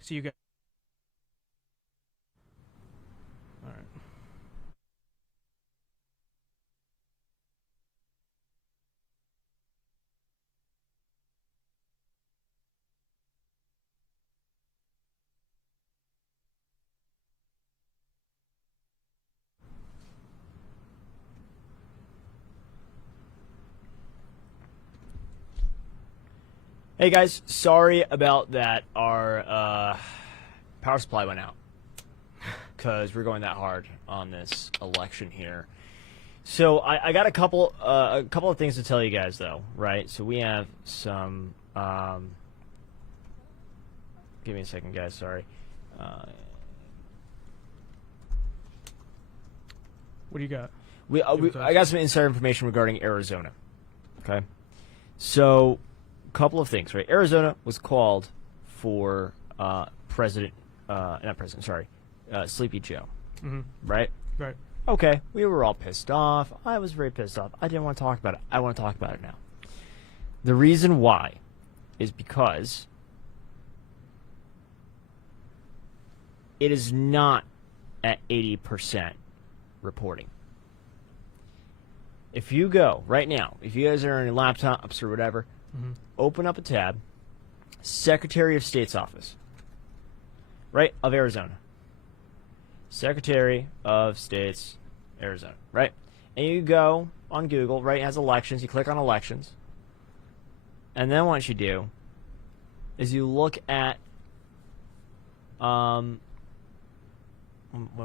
See you guys. All right. Hey guys, sorry about that. Our power supply went out because we're going that hard on this election here. So I got a couple of things to tell you guys though, right? So we have some. Give me a second, guys. Sorry. What do you got? I got some insider information regarding Arizona. Okay, so. Couple of things, right? Arizona was called for Sleepy Joe, right? Right. Okay, we were all pissed off. I was very pissed off. I didn't want to talk about it. I want to talk about it now. The reason why is because it is not at 80% reporting. If you go right now, if you guys are on your laptops or whatever, open up a tab, Secretary of State's office, right, of Arizona. Secretary of State's, Arizona, right? And you go on Google, right, it has elections, you click on elections, and then what you do is you look at, what am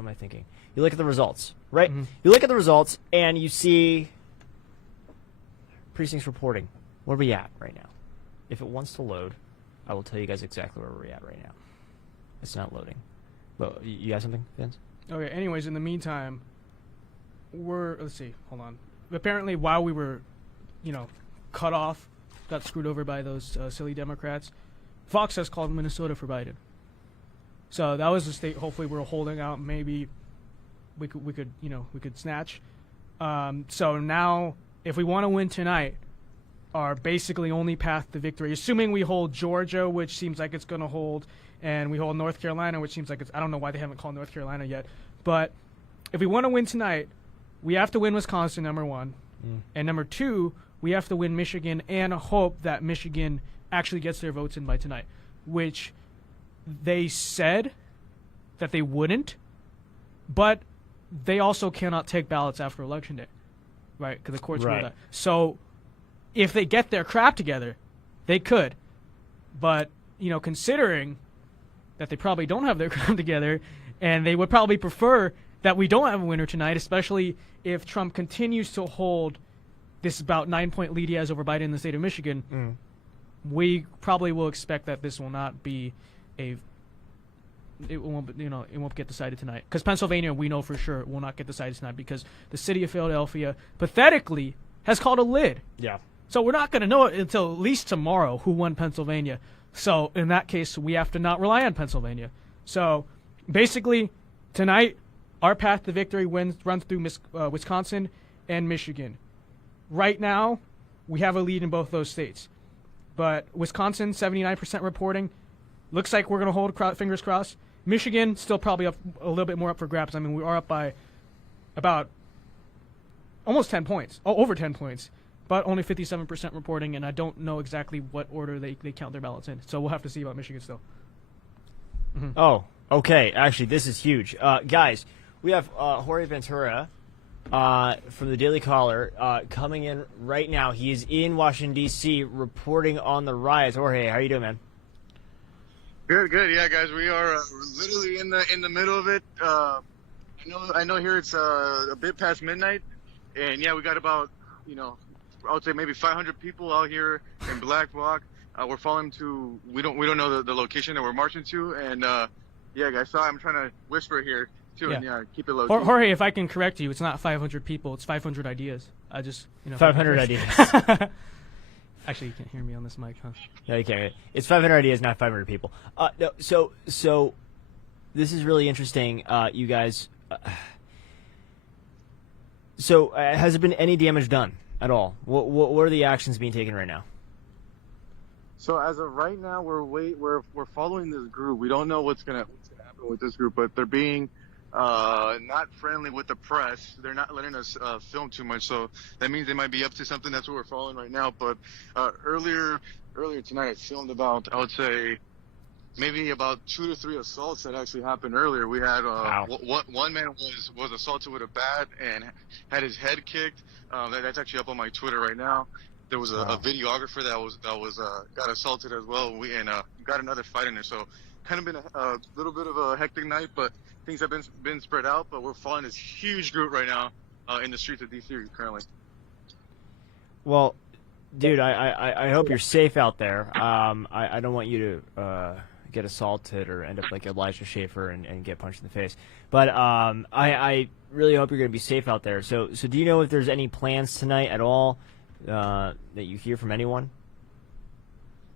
I thinking? You look at the results, right? You look at the results, and you see precincts reporting. Where are we at right now? If it wants to load, I will tell you guys exactly where we're at right now. It's not loading. But you got something, Vince? Okay, anyways, in the meantime, let's see, hold on. Apparently, while we were, cut off, got screwed over by those silly Democrats, Fox has called Minnesota for Biden. So that was the state, hopefully we're holding out, maybe we could snatch. So now, if we want to win tonight, our basically only path to victory, assuming we hold Georgia, which seems like it's going to hold, and we hold North Carolina, which seems like I don't know why they haven't called North Carolina yet, but if we want to win tonight, we have to win Wisconsin, number one, and number two, we have to win Michigan and hope that Michigan actually gets their votes in by tonight, which they said that they wouldn't, but they also cannot take ballots after Election Day, right, because the courts ruled that. So if they get their crap together, they could. But, considering that they probably don't have their crap together, and they would probably prefer that we don't have a winner tonight, especially if Trump continues to hold this about 9-point lead he has over Biden in the state of Michigan, we probably will expect that this will not be it won't get decided tonight. Because Pennsylvania, we know for sure, will not get decided tonight because the city of Philadelphia, pathetically, has called a lid. Yeah. So we're not going to know it until at least tomorrow who won Pennsylvania. So in that case, we have to not rely on Pennsylvania. So basically, tonight, our path to victory runs through Wisconsin and Michigan. Right now, we have a lead in both those states. But Wisconsin, 79% reporting. Looks like we're going to hold fingers crossed. Michigan, still probably up a little bit more up for grabs. I mean, we are up by about almost 10 points. Oh, over 10 points. But only 57% reporting, and I don't know exactly what order they count their ballots in. So we'll have to see about Michigan still. Oh, okay. Actually, this is huge. Guys, we have Jorge Ventura from the Daily Caller coming in right now. He is in Washington, D.C., reporting on the riots. Jorge, how you doing, man? Good. Yeah, guys, we are literally in the middle of it. I know here it's a bit past midnight, and yeah, we got about I would say maybe 500 people out here in Black Rock. We're falling to we don't know the location that we're marching to, and yeah, guys. So I'm trying to whisper here too, and keep it low. Jorge, if I can correct you, it's not 500 people; it's 500 ideas. I just 500 ideas. Actually, you can't hear me on this mic, huh? No, you can't. It's 500 ideas, not 500 people. No, so this is really interesting, you guys. So has there been any damage done at all? What are the actions being taken right now? So as of right now, we're following this group. We don't know what's gonna happen with this group, but they're being not friendly with the press. They're not letting us film too much, so that means they might be up to something. That's what we're following right now. But earlier tonight, I filmed about, I would say, maybe about 2 to 3 assaults that actually happened earlier. We had Wow. one man was assaulted with a bat and had his head kicked. That's actually up on my Twitter right now. There was a videographer that got assaulted as well. We got another fight in there. So kind of been a little bit of a hectic night, but things have been spread out. But we're following this huge group right now in the streets of DC currently. Well, dude, I hope you're safe out there. I don't want you to get assaulted or end up like Elijah Schaefer and get punched in the face. But I really hope you're going to be safe out there. So do you know if there's any plans tonight at all that you hear from anyone?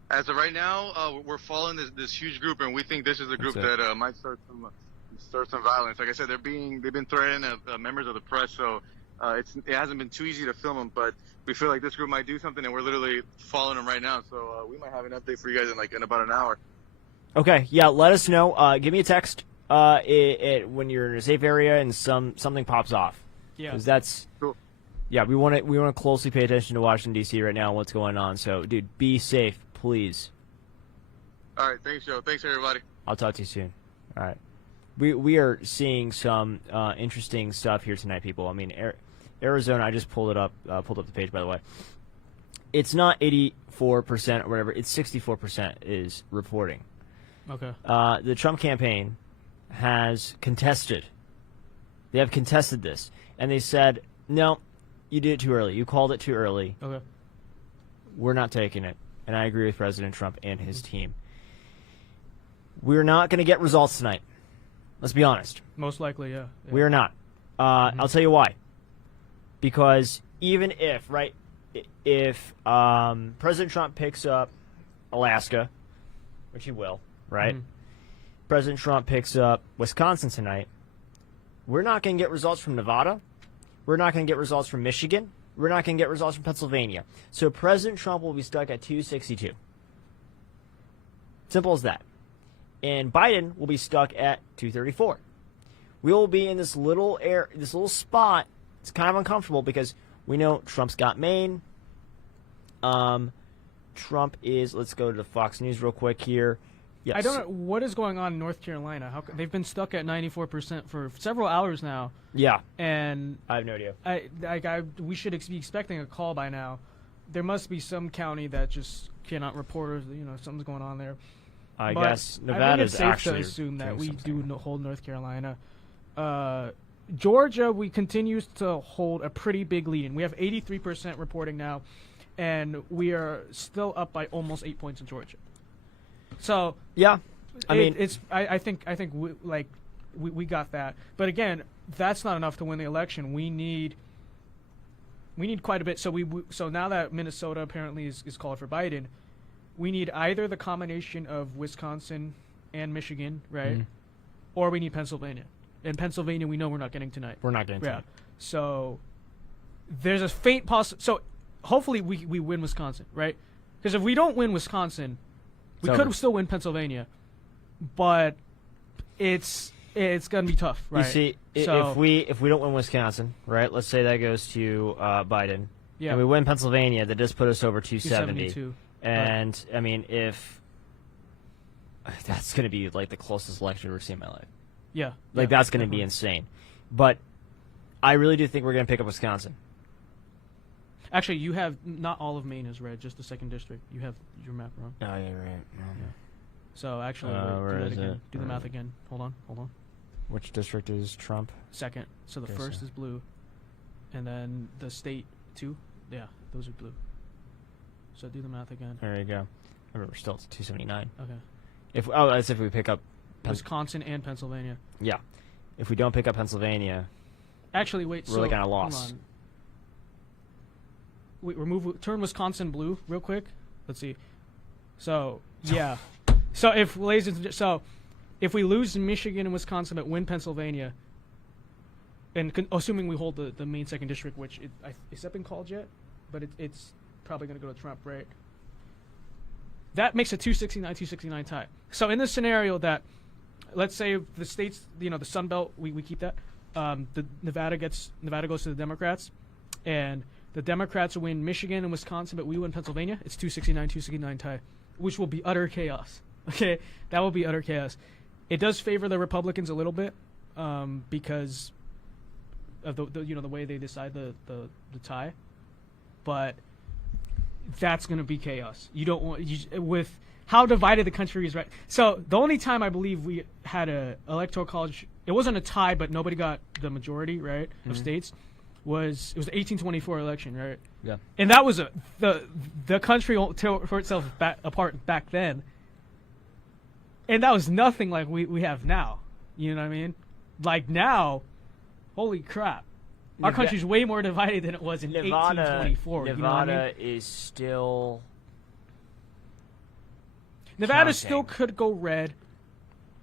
As of right now, we're following this huge group, and we think this is a group that might start some violence. Like I said, they've been threatening members of the press, so it hasn't been too easy to film them. But we feel like this group might do something, and we're literally following them right now. So we might have an update for you guys in about an hour. Okay, yeah, let us know. Give me a text when you're in a safe area and something pops off. Yeah, because that's cool. Yeah, we want to closely pay attention to Washington D.C. right now and what's going on. So, dude, be safe, please. All right, thanks, Joe. Thanks, everybody. I'll talk to you soon. All right, we are seeing some interesting stuff here tonight, people. I mean, Arizona. I just pulled up the page, by the way. It's not 84% or whatever. It's 64% is reporting. Okay. The Trump campaign has contested. They have contested this, and they said, no, you did it too early. You called it too early. Okay. We're not taking it. And I agree with President Trump and his team. We're not going to get results tonight. Let's be honest. Most likely, yeah. We are not. I'll tell you why. Because even if President Trump picks up Alaska, which he will, right? Mhm. President Trump picks up Wisconsin tonight, we're not going to get results from Nevada. We're not going to get results from Michigan. We're not going to get results from Pennsylvania. So President Trump will be stuck at 262. Simple as that. And Biden will be stuck at 234. We will be in this little spot. It's kind of uncomfortable because we know Trump's got Maine. Trump is, let's go to the Fox News real quick here. Yes. I don't know what is going on in North Carolina. They've been stuck at 94% for several hours now. Yeah. And I have no idea. We should be expecting a call by now. There must be some county that just cannot report, or something's going on there. I But guess I Nevada think is it's safe actually to assume that we doing do something. hold North Carolina. Georgia, we continue to hold a pretty big lead. We have 83% reporting now, and we are still up by almost 8 points in Georgia. So Yeah. I think we got that. But again, that's not enough to win the election. We need quite a bit. So now that Minnesota apparently is called for Biden, we need either the combination of Wisconsin and Michigan, right? Mhm. Or we need Pennsylvania. And Pennsylvania, we know we're not getting tonight. We're not getting to Yeah. it. So there's a faint So hopefully we win Wisconsin, right? Because if we don't win Wisconsin, we It's could over. still win Pennsylvania, but it's gonna be tough, right? You see, So- if we don't win Wisconsin, right? Let's say that goes to Biden, Yeah. and we win Pennsylvania, that does put us over 270. 272. And I mean, if that's going to be like the closest election I've ever seen in my life, Yeah. like yeah, that's going to be definitely. insane. But I really do think we're going to pick up Wisconsin. Actually, you have not all of Maine is red, just the second district. You have your map wrong. Oh yeah, right. So actually, where do that is again. it? Do the Where math is it? again. Hold on. Which district is Trump? Second. So the Okay, first so- is blue, and then the state 2. Yeah, those are blue. So do the math again. There you go. I remember still at 279. Okay. That's if we pick up. Wisconsin and Pennsylvania. Yeah. If we don't pick up Pennsylvania, Actually, wait. We're So looking at a hold loss. on. Wait, turn Wisconsin blue real quick. Let's see. So yeah. So if we lose Michigan and Wisconsin but win Pennsylvania, and assuming we hold the main second district, which is that been called yet? But it's probably going to go to Trump, right? that makes a 269 tie. So in the scenario that, let's say the states, the Sun Belt, we keep that. The Nevada goes to the Democrats, and the Democrats win Michigan and Wisconsin, but we win Pennsylvania. It's 269 tie, which will be utter chaos. Okay, that will be utter chaos. It does favor the Republicans a little bit because of the way they decide the tie, but that's going to be chaos. You don't want with how divided the country is right. So the only time I believe we had a electoral college, it wasn't a tie, but nobody got the majority of states. It was the 1824 election, right? Yeah. And that was the country tore itself apart back then. And that was nothing like we have now. You know what I mean? Like now, holy crap. Our country's way more divided than it was in 1824. Nevada you know what I mean? is still... Nevada counting. still could go red,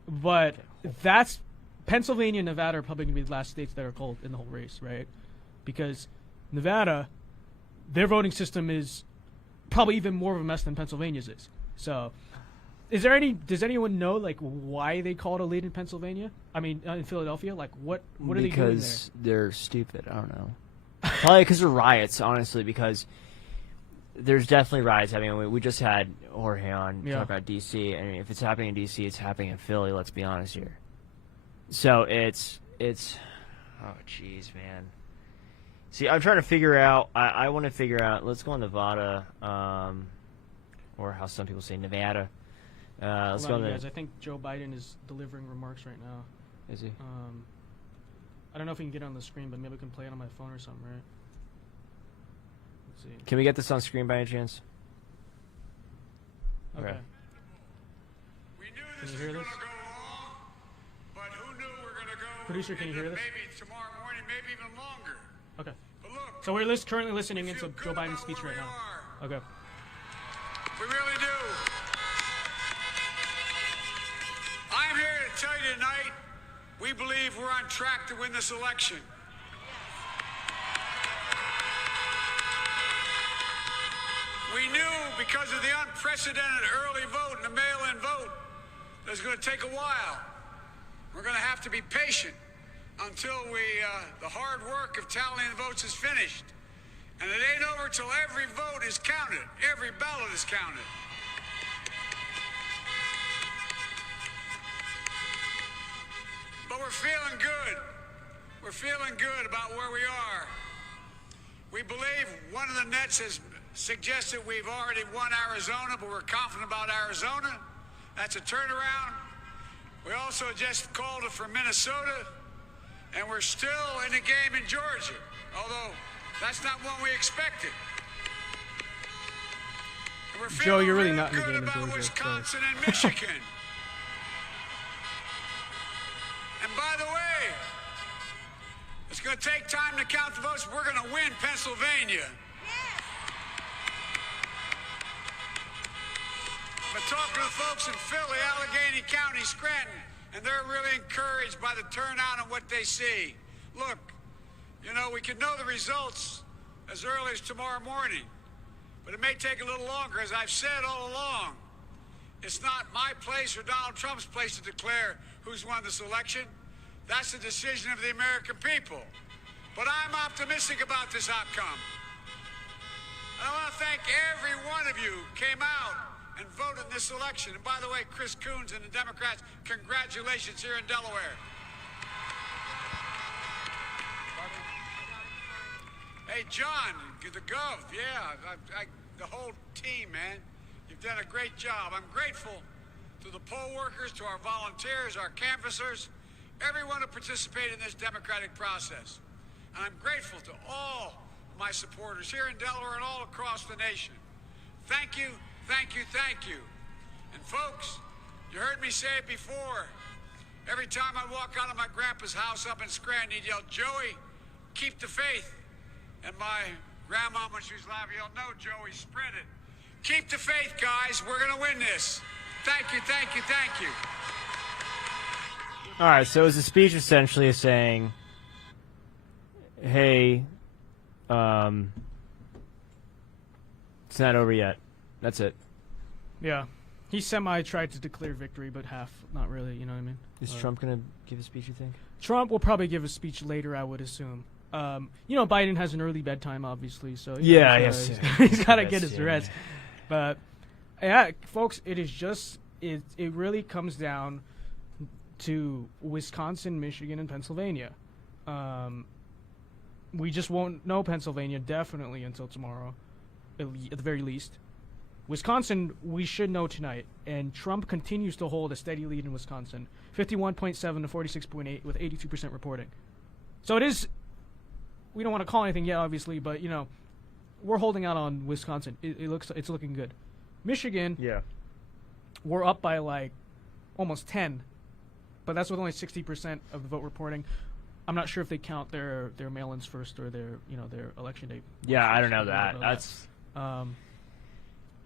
but that's... Pennsylvania and Nevada are probably going to be the last states that are called in the whole race, right? Because Nevada, their voting system is probably even more of a mess than Pennsylvania's is. So... does anyone know like why they call it a lead in Pennsylvania? I mean, in Philadelphia, like what are they doing there? Because they're stupid. I don't know. Probably because of riots, honestly. Because there's definitely riots. I mean, we just had Jorge on talk about D.C. and if it's happening in D.C., it's happening in Philly. Let's be honest here. So it's. Oh, jeez, man. See, I'm trying to figure out. I want to figure out. Let's go on Nevada, or how some people say Nevada. Let's go on guys. I think Joe Biden is delivering remarks right now. Is he? I don't know if we can get it on the screen, but maybe we can play it on my phone or something, right? Let's see. Can we get this on screen by any chance? Okay. We knew Can this you was hear going this? to go long, but who knew we were going to go Producer, can you hear this? maybe tomorrow morning, maybe even longer. Okay. But look, So we're currently listening into feel Joe good Biden's about speech where right we now. are. Okay. We really do. I'm here to tell you tonight, we believe we're on track to win this election. We knew because of the unprecedented early vote and the mail-in vote that it's going to take a while. We're going to have to be patient until the hard work of tallying the votes is finished. And it ain't over till every vote is counted. Every ballot is counted. But we're feeling good. We're feeling good about where we are. We believe one of the nets has suggested we've already won Arizona, but we're confident about Arizona. That's a turnaround. We also just called it for Minnesota, and we're still in the game in Georgia, although that's not one we expected. And we're Joe, feeling you're really real not in the good game in about Georgia, Wisconsin and Michigan. And by the way, it's going to take time to count the votes. We're going to win Pennsylvania. But talking to the folks in Philly, Allegheny County, Scranton, and they're really encouraged by the turnout and what they see. Look, you know, we could know the results as early as tomorrow morning, but it may take a little longer. As I've said all along, it's not my place or Donald Trump's place to declare who's won this election. That's the decision of the American people. But I'm optimistic about this outcome. And I want to thank every one of you who came out and voted in this election. And by the way, Chris Coons and the Democrats, congratulations here in Delaware. Hey, John, the Gov, yeah, the whole team, man. You've done a great job. I'm grateful to the poll workers, to our volunteers, our canvassers, everyone who participated in this democratic process. And I'm grateful to all my supporters here in Delaware and all across the nation. Thank you, thank you, thank you. And folks, you heard me say it before. Every time I walk out of my grandpa's house up in Scranton, he'd yell, "Joey, keep the faith." And my grandma, when she was alive, yelled, "No, Joey, spread it." Keep the faith, guys. We're going to win this. Thank you, thank you, thank you. All right, so is the speech essentially saying, hey, it's not over yet. That's it. Yeah. He semi-tried to declare victory, but half, not really, you know what I mean? Is Trump going to give a speech, you think? Trump will probably give a speech later, I would assume. Biden has an early bedtime, obviously, so he's got to get his rest. But yeah, folks, it is just it really comes down to Wisconsin, Michigan, and Pennsylvania. We just won't know Pennsylvania definitely until tomorrow, at the very least. Wisconsin, we should know tonight, and Trump continues to hold a steady lead in Wisconsin, 51.7 to 46.8 with 82% reporting. So it is. We don't want to call anything yet, obviously, but we're holding out on Wisconsin. It's looking good. Michigan, we're up by like almost 10, but that's with only 60% of the vote reporting. I'm not sure if they count their mail-ins first or their election day. Yeah, I don't know that. That's. I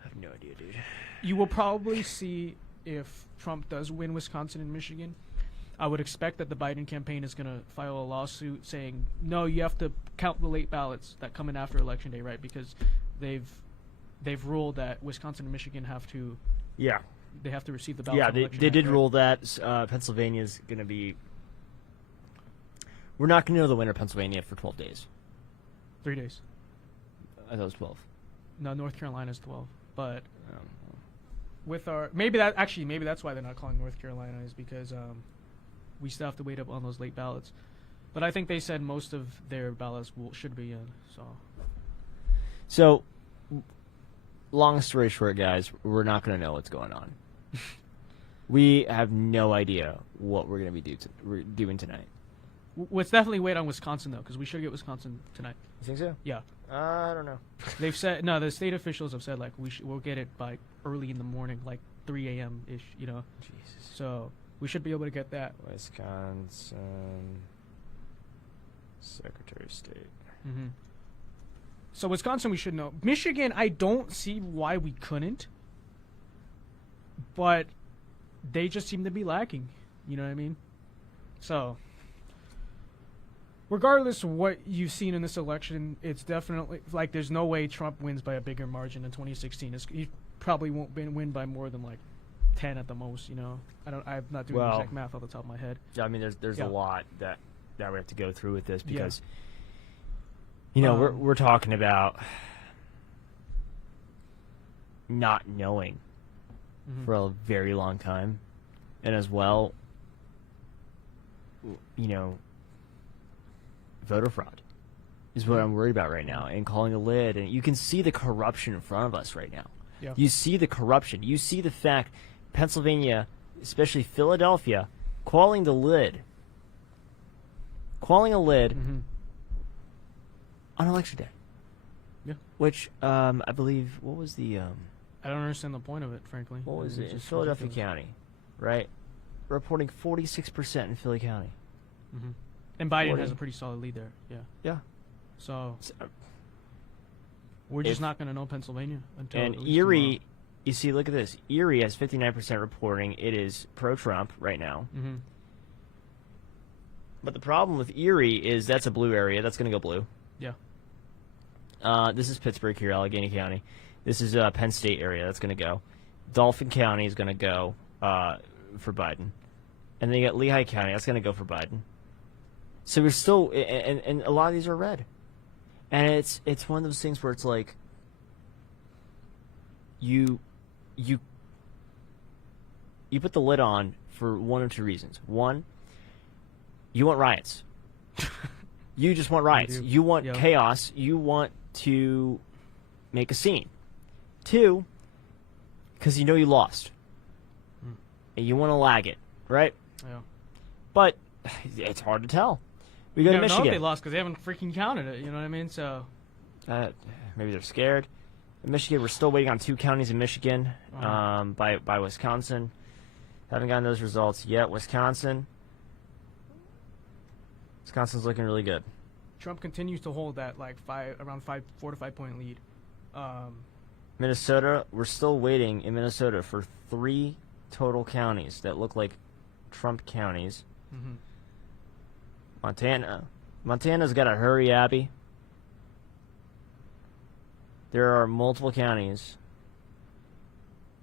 have no idea, dude. You will probably see if Trump does win Wisconsin and Michigan. I would expect that the Biden campaign is going to file a lawsuit saying, no, you have to count the late ballots that come in after Election Day, right? Because they've ruled that Wisconsin and Michigan have to they have to receive the ballots. Yeah, on Election they Night, did right? rule that Pennsylvania's going to be. We're not going to know the winner of Pennsylvania for 12 days. 3 days. I thought it was 12. No, North Carolina's 12. But with our maybe that's why they're not calling North Carolina, is because we still have to wait up on those late ballots. But I think they said most of their ballots should be in. So, long story short, guys, we're not going to know what's going on. We have no idea what we're going to be doing tonight. Let's definitely wait on Wisconsin, though, because we should get Wisconsin tonight. You think so? Yeah. I don't know. They've said, no, the state officials have said, like, we'll get it by early in the morning, like 3 a.m.-ish, Jesus. So we should be able to get that. Wisconsin Secretary of State. Mm-hmm. So Wisconsin, we should know. Michigan, I don't see why we couldn't, but they just seem to be lacking. You know what I mean? So, regardless of what you've seen in this election, it's definitely like there's no way Trump wins by a bigger margin in 2016. He probably won't win by more than like 10 at the most. I'm not doing exact math off the top of my head. Yeah, I mean, there's a lot that we have to go through with this because we're talking about not knowing for a very long time, and as well, voter fraud is what I'm worried about right now, and calling a lid. And you can see the corruption in front of us right now. Yeah. You see the corruption. You see the fact Pennsylvania, especially Philadelphia, calling a lid on Election Day. Yeah. Which I believe, what was the... I don't understand the point of it, frankly. What was It's it? In just Philadelphia ridiculous. County, right? Reporting 46% in Philly County. Mm-hmm. And Biden 40. has a pretty solid lead there. Yeah. Yeah. So we're just not going to know Pennsylvania until. And at least Erie, tomorrow. you see, look at this. Erie has 59% reporting. It is pro-Trump right now. Mm-hmm. But the problem with Erie is that's a blue area. That's going to go blue. Yeah. This is Pittsburgh here, Allegheny County. This is Penn State area. That's going to go. Dauphin County is going to go for Biden. And then you got Lehigh County. That's going to go for Biden. So we're still, and a lot of these are red. And it's one of those things where it's like, you put the lid on for one or two reasons. One, you want riots. You just want riots. You want chaos. You want to make a scene. Two, because you lost. And you want to lag it, right? Yeah. But it's hard to tell. We go to don't know Michigan. if they lost because they haven't freaking counted it. You know what I mean? So. Maybe they're scared. In Michigan, we're still waiting on 2 counties in Michigan by Wisconsin. Haven't gotten those results yet. Wisconsin's looking really good. Trump continues to hold that like 4 to 5 point lead. Minnesota, we're still waiting in Minnesota for 3 total counties that look like Trump counties. Mm-hmm. Montana's got to hurry, Abby. There are multiple counties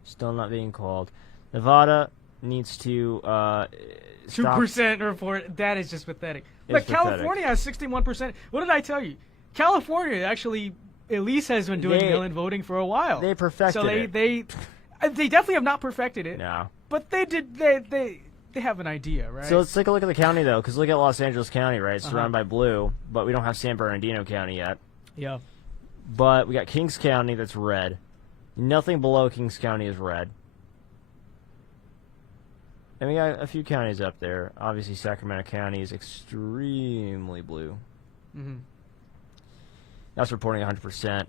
Still not being called. Nevada needs to 2% report. That is just pathetic. It's But pathetic. California has 61%. What did I tell you? California actually at least has been doing mail-in voting for a while. They perfected so it. They definitely have not perfected it. No. But they did. They have an idea, right? So let's take a look at the county, though, because look at Los Angeles County, right? It's surrounded by blue, but we don't have San Bernardino County yet. yeah. But we got Kings County that's red. Nothing below Kings County is red. And we got a few counties up there. Obviously, Sacramento County is extremely blue. Mm-hmm. That's reporting 100%.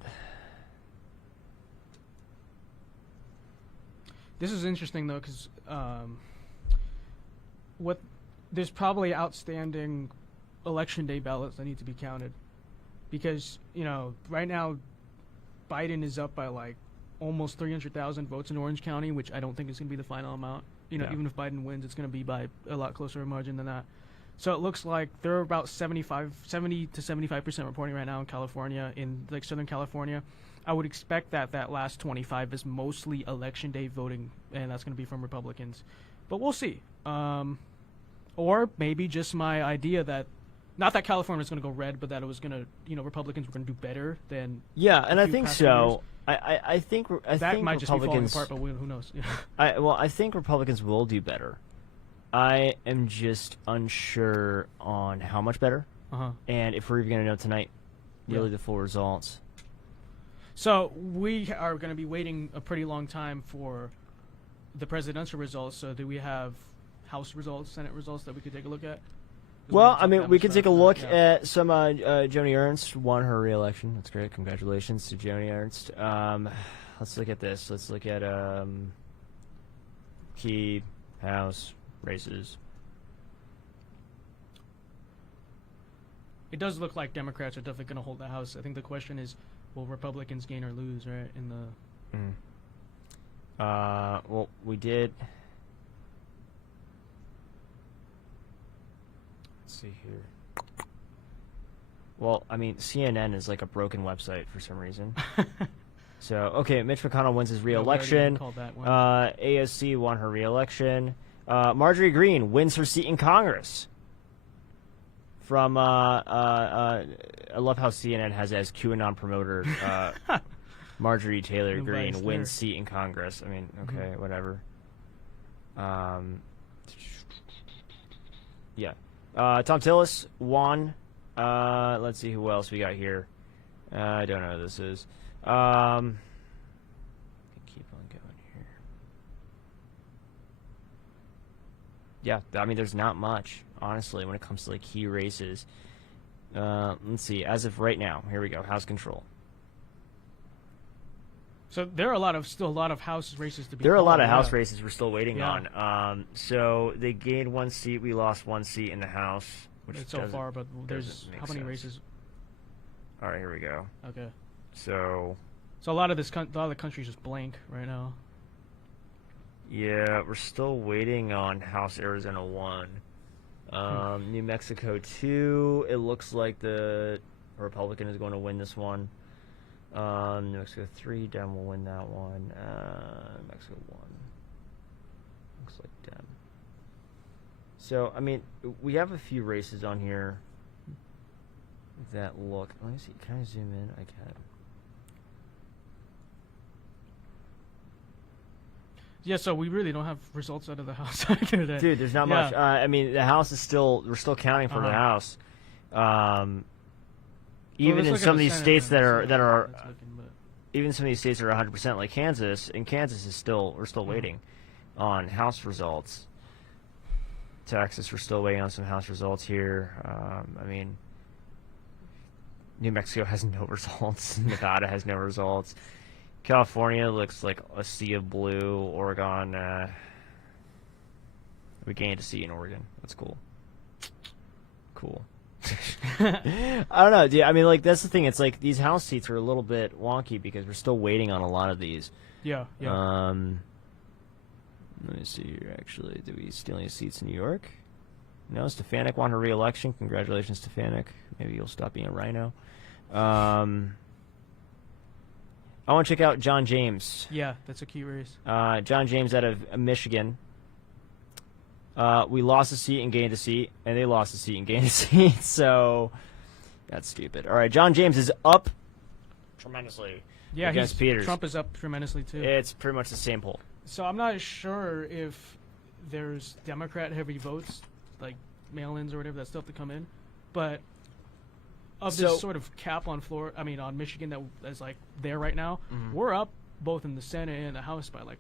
This is interesting though, because there's probably outstanding election day ballots that need to be counted, because right now Biden is up by like almost 300,000 votes in Orange County, which I don't think is going to be the final amount. Yeah. Even if Biden wins, it's going to be by a lot closer a margin than that. So it looks like they're about 70 to 75% reporting right now in California, in like Southern California. I would expect that last 25 is mostly election day voting, and that's going to be from Republicans. But we'll see. Or maybe just my idea that, not that California is going to go red, but that it was going to, Republicans were going to do better than. Yeah, and I few think past so. I think that might just be falling Republicans. apart, but who knows? I think Republicans will do better. I am just unsure on how much better, and if we're even going to know tonight, really the full results. So we are going to be waiting a pretty long time for the presidential results. So do we have House results, Senate results that we could take a look at? Well, I mean, we could take a look at some. Joni Ernst won her re-election. That's great. Congratulations to Joni Ernst. Let's look at this. Let's look at key House races. It does look like Democrats are definitely going to hold the House. I think the question is, will Republicans gain or lose, right? In the well, we did. Let's see here. Well, I mean, CNN is like a broken website for some reason. So, okay, Mitch McConnell wins his re-election. AOC won her re-election. Marjorie Greene wins her seat in Congress. From, I love how CNN has as QAnon promoter, Marjorie Taylor Greene wins seat in Congress. I mean, okay, whatever. Yeah. Tom Tillis won. Let's see who else we got here. I don't know who this is. Keep on going here. Yeah, I mean, there's not much, honestly, when it comes to like key races. Let's see. As of right now, here we go. House control. So there are still a lot of House races to be. There are a lot called, of House races we're still waiting Yeah. on. So they gained one seat. We lost one seat in the House. Which so far, but there's how many sense. races? All right, here we go. Okay. So a lot of the country's just blank right now. yeah, we're still waiting on House Arizona 1. New Mexico 2. It looks like the Republican is going to win this one. New Mexico 3. Dem will win that one. New Mexico 1. Looks like Dem. So, I mean, we have a few races on here that look. Let me see. Can I zoom in? I can. Yeah, so we really don't have results out of the House either. Dude, there's not much. I mean, the House is still. We're still counting for the House. Even in some of these states that are. Even some of these states are 100%, like Kansas. And Kansas is still. We're still waiting on House results. Texas, we're still waiting on some House results here. I mean, New Mexico has no results. Nevada has no results. California looks like a sea of blue. Oregon, we gained a seat in Oregon. That's cool. Cool. I don't know, dude. I mean, like, that's the thing. It's like these House seats are a little bit wonky because we're still waiting on a lot of these. Yeah. Let me see here, actually. Do we steal any seats in New York? No, Stefanik won her re-election. Congratulations, Stefanik. Maybe you'll stop being a rhino. I want to check out John James. Yeah, that's a key race. John James out of Michigan. We lost a seat and gained a seat, and they lost a seat and gained a seat, so that's stupid. All right, John James is up tremendously against Peters. Trump is up tremendously, too. It's pretty much the same poll. So I'm not sure if there's Democrat-heavy votes, like mail-ins or whatever, that still have to come in, but of this sort of cap on on Michigan that is like there right now, we're up both in the Senate and the House by like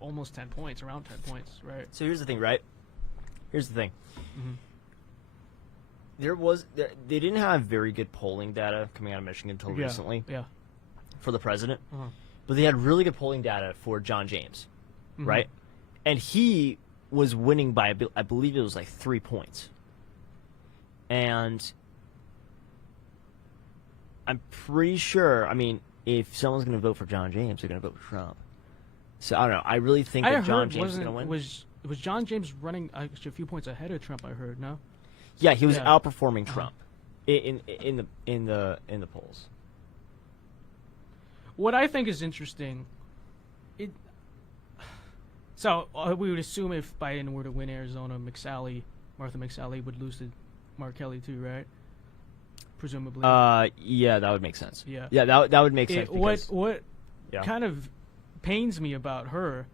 almost 10 points, around 10 points, right? So here's the thing, right? Here's the thing. They didn't have very good polling data coming out of Michigan until recently. Yeah. For the president, but they had really good polling data for John James, right? And he was winning by, I believe it was like 3 points. And I'm pretty sure, if someone's going to vote for John James, they're going to vote for Trump. So I don't know. I really think that John James is going to win. Was John James running actually a few points ahead of Trump? I heard. No. Yeah, he was outperforming Trump in the polls. What I think is interesting, we would assume if Biden were to win Arizona, Martha McSally would lose to Mark Kelly too, right? Presumably. Yeah, that would make sense. Yeah, that would make sense. What kind of pains me about her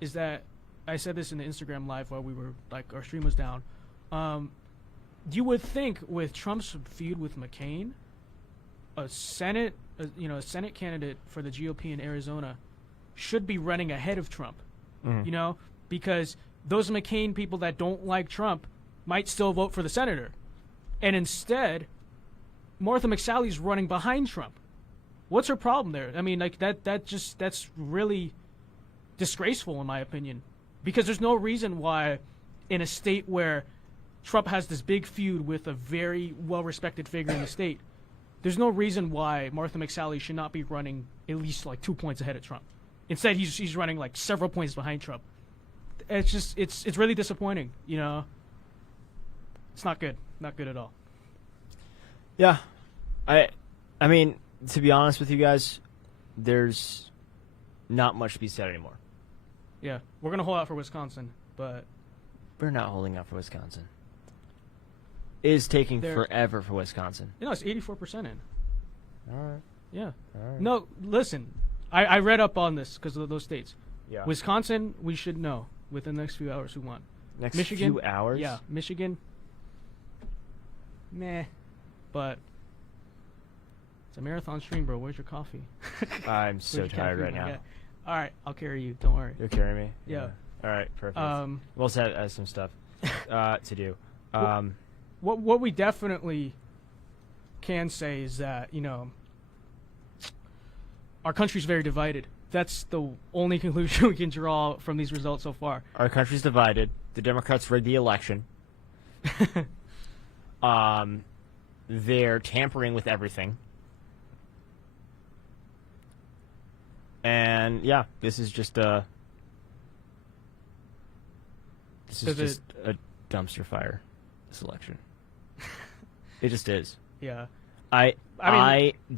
is that I said this in the Instagram live while we were our stream was down. You would think with Trump's feud with McCain, a Senate candidate for the GOP in Arizona should be running ahead of Trump. Because those McCain people that don't like Trump might still vote for the senator. And instead, Martha McSally's running behind Trump. What's her problem there? That's really disgraceful in my opinion. Because there's no reason why in a state where Trump has this big feud with a very well-respected figure in the state, there's no reason why Martha McSally should not be running at least 2 points ahead of Trump. Instead, he's running several points behind Trump. It's just it's really disappointing. It's not good. Not good at all. Yeah, I mean, to be honest with you guys, there's not much to be said anymore. Yeah, we're gonna hold out for Wisconsin, but we're not holding out for Wisconsin. It is taking forever for Wisconsin. It's 84% in. All right. Yeah. All right. No, listen, I read up on this because of those states. Yeah. Wisconsin, we should know within the next few hours who won. Michigan, few hours? Yeah, Michigan. Meh, but it's a marathon stream, bro. Where's your coffee? I'm so tired right now. All right, I'll carry you. Don't worry. You'll carry me? Yeah. All right, perfect. We also have some stuff to do. What we definitely can say is that, our country's very divided. That's the only conclusion we can draw from these results so far. Our country's divided. The Democrats rigged the election. They're tampering with everything. And yeah, this is just a dumpster fire, this election. It just is. Yeah. I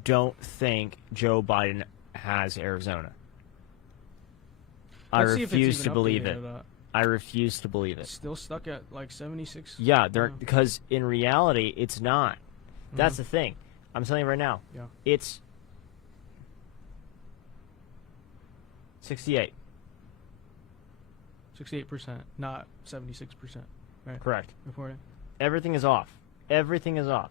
don't think Joe Biden has Arizona. I refuse to believe it. I refuse to believe it. Still stuck at 76. Yeah, because in reality, it's not. That's the thing. I'm telling you right now. Yeah. It's 68. 68%, not 76%. Right. Correct. Reporting. Everything is off. Everything is off.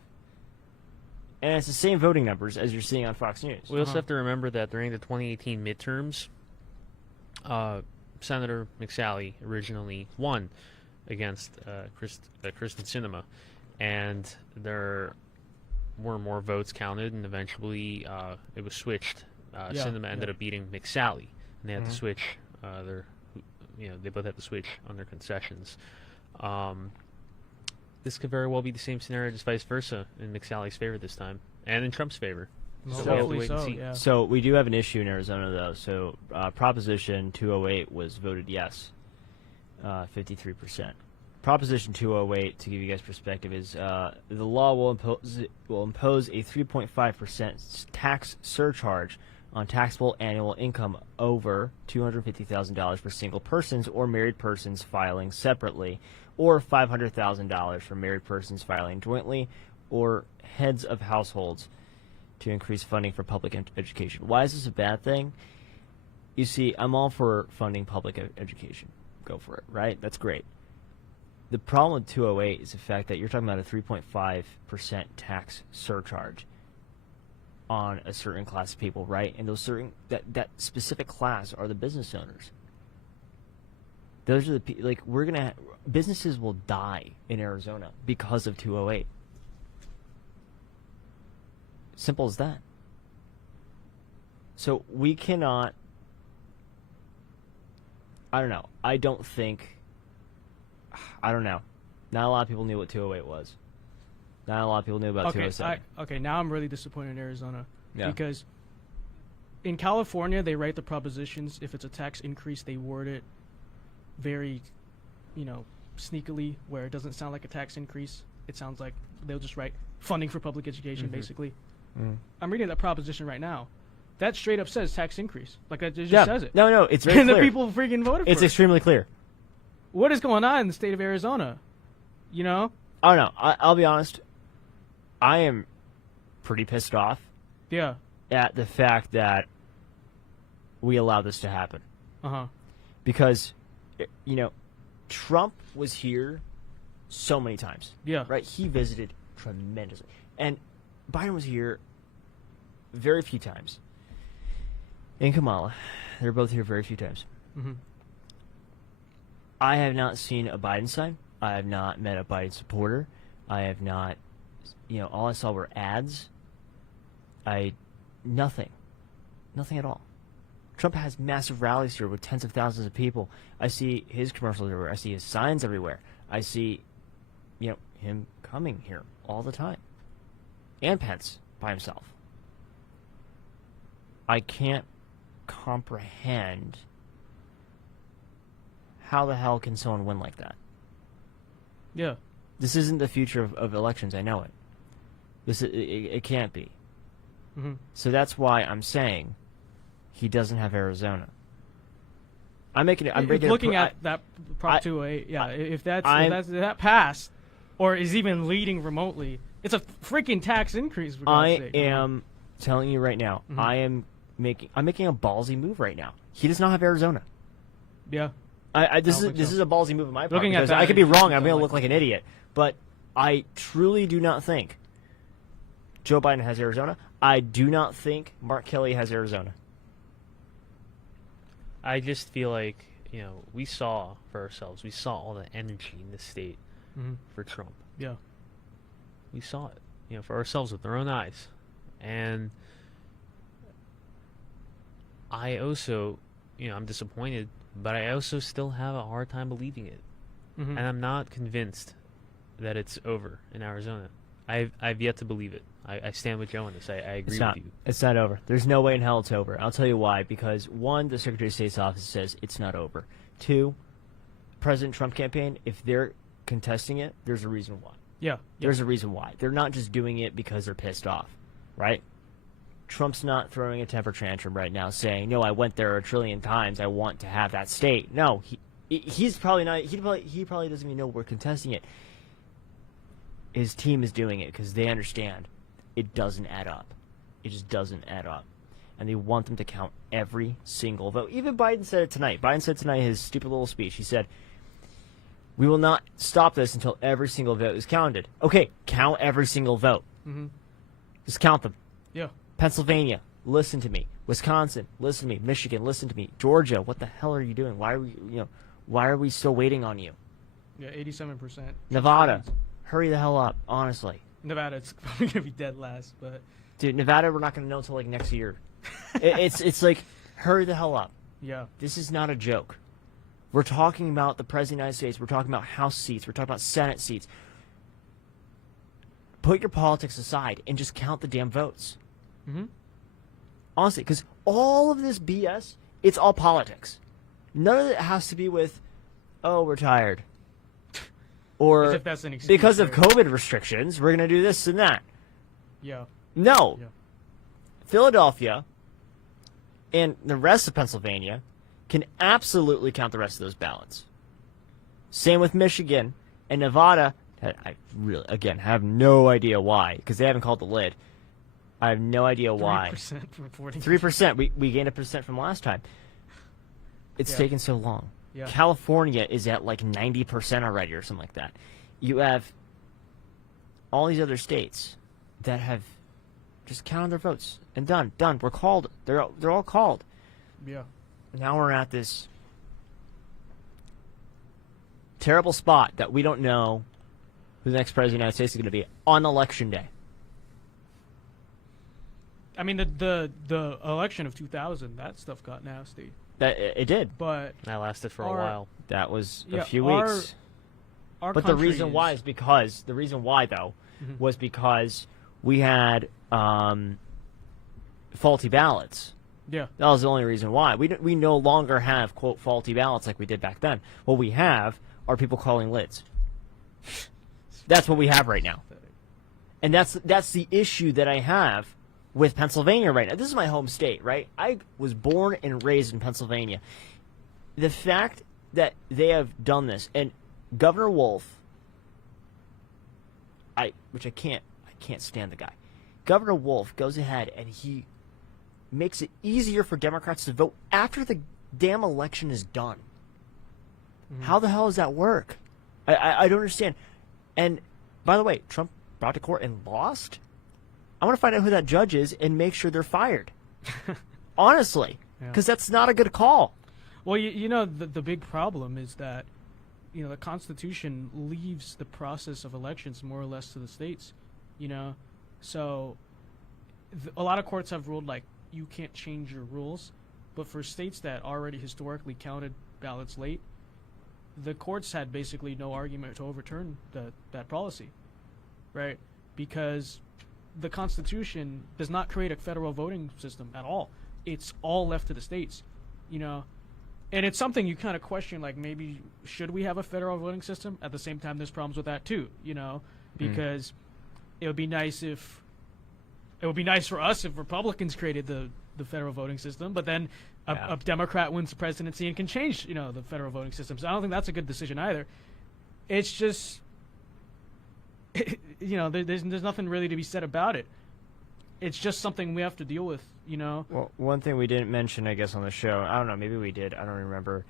And it's the same voting numbers as you're seeing on Fox News. We also have to remember that during the 2018 midterms, Senator McSally originally won against Kristen Sinema, and there were more votes counted, and eventually it was switched. Sinema ended up beating McSally, and they had to switch they both had to switch on their concessions. This could very well be the same scenario, just vice versa, in McSally's favor this time, and in Trump's favor. Well, So we have to wait and see. yeah. So we do have an issue in Arizona, though. So Proposition 208 was voted yes, 53%. Proposition 208, to give you guys perspective, is the law will impose a 3.5% tax surcharge on taxable annual income over $250,000 for single persons or married persons filing separately, or $500,000 for married persons filing jointly, or heads of households, to increase funding for public education. Why is this a bad thing? You see, I'm all for funding public education. Go for it, right? That's great. The problem with 208 is the fact that you're talking about a 3.5% tax surcharge on a certain class of people, right? And those certain that specific class are the business owners. Those are the businesses will die in Arizona because of 208. Simple as that. So we cannot. I don't know. I don't know. Not a lot of people knew what 208 was. Not a lot of people knew about 207. Okay, now I'm really disappointed in Arizona. Yeah. Because in California, they write the propositions. If it's a tax increase, they word it very, sneakily, where it doesn't sound like a tax increase. It sounds like they'll just write funding for public education, basically. Mm. I'm reading that proposition right now. That straight up says tax increase. Like, that just says it. No, it's very and clear. the people freaking voted for it. It's extremely clear. What is going on in the state of Arizona? I don't know. I'll be honest. I am pretty pissed off. Yeah. At the fact that we allow this to happen. Uh-huh. Because, Trump was here so many times. Yeah. Right? He visited tremendously. And Biden was here very few times. And Kamala. They're both here very few times. Mm-hmm. I have not seen a Biden sign. I have not met a Biden supporter. I have not, all I saw were ads. Nothing at all. Trump has massive rallies here with tens of thousands of people. I see his commercials everywhere. I see his signs everywhere. I see, him coming here all the time. And Pence by himself. I can't comprehend how the hell can someone win like that? Yeah. This isn't the future of elections. I know it. It can't be. Mm-hmm. So that's why I'm saying he doesn't have Arizona. I'm looking at that Prop 208. Yeah, if that passed, or is even leading remotely, it's a freaking tax increase. For God's sake. Am telling you right now. Mm-hmm. I'm making a ballsy move right now. He does not have Arizona. Yeah. This is a ballsy move on my part. Looking at because that, I could be wrong. I'm going to look like an idiot. But I truly do not think Joe Biden has Arizona. I do not think Mark Kelly has Arizona. I just feel like, we saw for ourselves. We saw all the energy in the state for Trump. Yeah. We saw it, for ourselves with our own eyes. And I also, I'm disappointed, but I also still have a hard time believing it. Mm-hmm. And I'm not convinced that it's over in Arizona. I've yet to believe it. I stand with Joe on this. I agree with you. It's not over. There's no way in hell it's over. I'll tell you why. Because, one, the Secretary of State's office says it's not over. Two, President Trump campaign, if they're contesting it, there's a reason why. Yeah. There's a reason why. They're not just doing it because they're pissed off, right? Trump's not throwing a temper tantrum right now saying, no, I went there a trillion times. I want to have that state. No, he's probably not. He probably doesn't even know we're contesting it. His team is doing it because they understand it doesn't add up. It just doesn't add up. And they want them to count every single vote. Even Biden said it tonight. Biden said tonight in his stupid little speech. He said, we will not stop this until every single vote is counted. Okay, count every single vote. Mm-hmm. Just count them. Yeah. Pennsylvania, listen to me. Wisconsin, listen to me. Michigan, listen to me. Georgia, what the hell are you doing? Why are we still waiting on you? Yeah, 87%. Nevada, hurry the hell up, honestly. Nevada, it's probably going to be dead last, but... Dude, Nevada, we're not going to know until, next year. It's like, hurry the hell up. Yeah. This is not a joke. We're talking about the President of the United States. We're talking about House seats. We're talking about Senate seats. Put your politics aside and just count the damn votes. Mm-hmm. Honestly, because all of this BS, it's all politics. None of it has to be with, oh, we're tired. Or if that's an excuse because of COVID restrictions, we're going to do this and that. Yeah. No. Yeah. Philadelphia And the rest of Pennsylvania can absolutely count the rest of those ballots. Same with Michigan and Nevada. I really, again, have no idea why, because they haven't called the lid. I have no idea why. 3% reporting. 3%. We gained 1% from last time. It's taken so long. Yeah. California is at like 90% already or something like that. You have all these other states that have just counted their votes and done. We're called. They're all called. Yeah. Now we're at this terrible spot that we don't know who the next president of the United States is going to be on election day. I mean, the election of 2000, that stuff got nasty. That it did. But That lasted for a Our- while. That was Yeah, a few our- weeks. our But the country reason why is because the reason why though was because we had faulty ballots. Yeah. That was the only reason why. We no longer have quote faulty ballots like we did back then. What we have are people calling lids. That's what we have right now. And that's the issue that I have with Pennsylvania right now. This is my home state, right? I was born and raised in Pennsylvania. The fact that they have done this, and Governor Wolf, I can't stand the guy. Governor Wolf goes ahead and he makes it easier for Democrats to vote after the damn election is done. How the hell does that work? I don't understand. And by the way, Trump brought to court and lost. I want to find out who that judge is and make sure they're fired. Honestly, because that's not a good call. Well, you know, the big problem is that, you know, the Constitution leaves the process of elections more or less to the states, you know. So a lot of courts have ruled, like, you can't change your rules. But for states that already historically counted ballots late, the courts had basically no argument to overturn that policy, right? Because the Constitution does not create a federal voting system at all. It's all left to the states, you know. And it's something you kind of question, like, maybe should we have a federal voting system? At the same time, there's problems with that too, you know, because it would be nice for us if Republicans created the federal voting system, but then a Democrat wins the presidency and can change, you know, the federal voting system. So I don't think that's a good decision either. It's just, you know, there's nothing really to be said about it. It's just something we have to deal with, you know. Well, one thing we didn't mention, I guess, on the show, I don't know, maybe we did, I don't remember.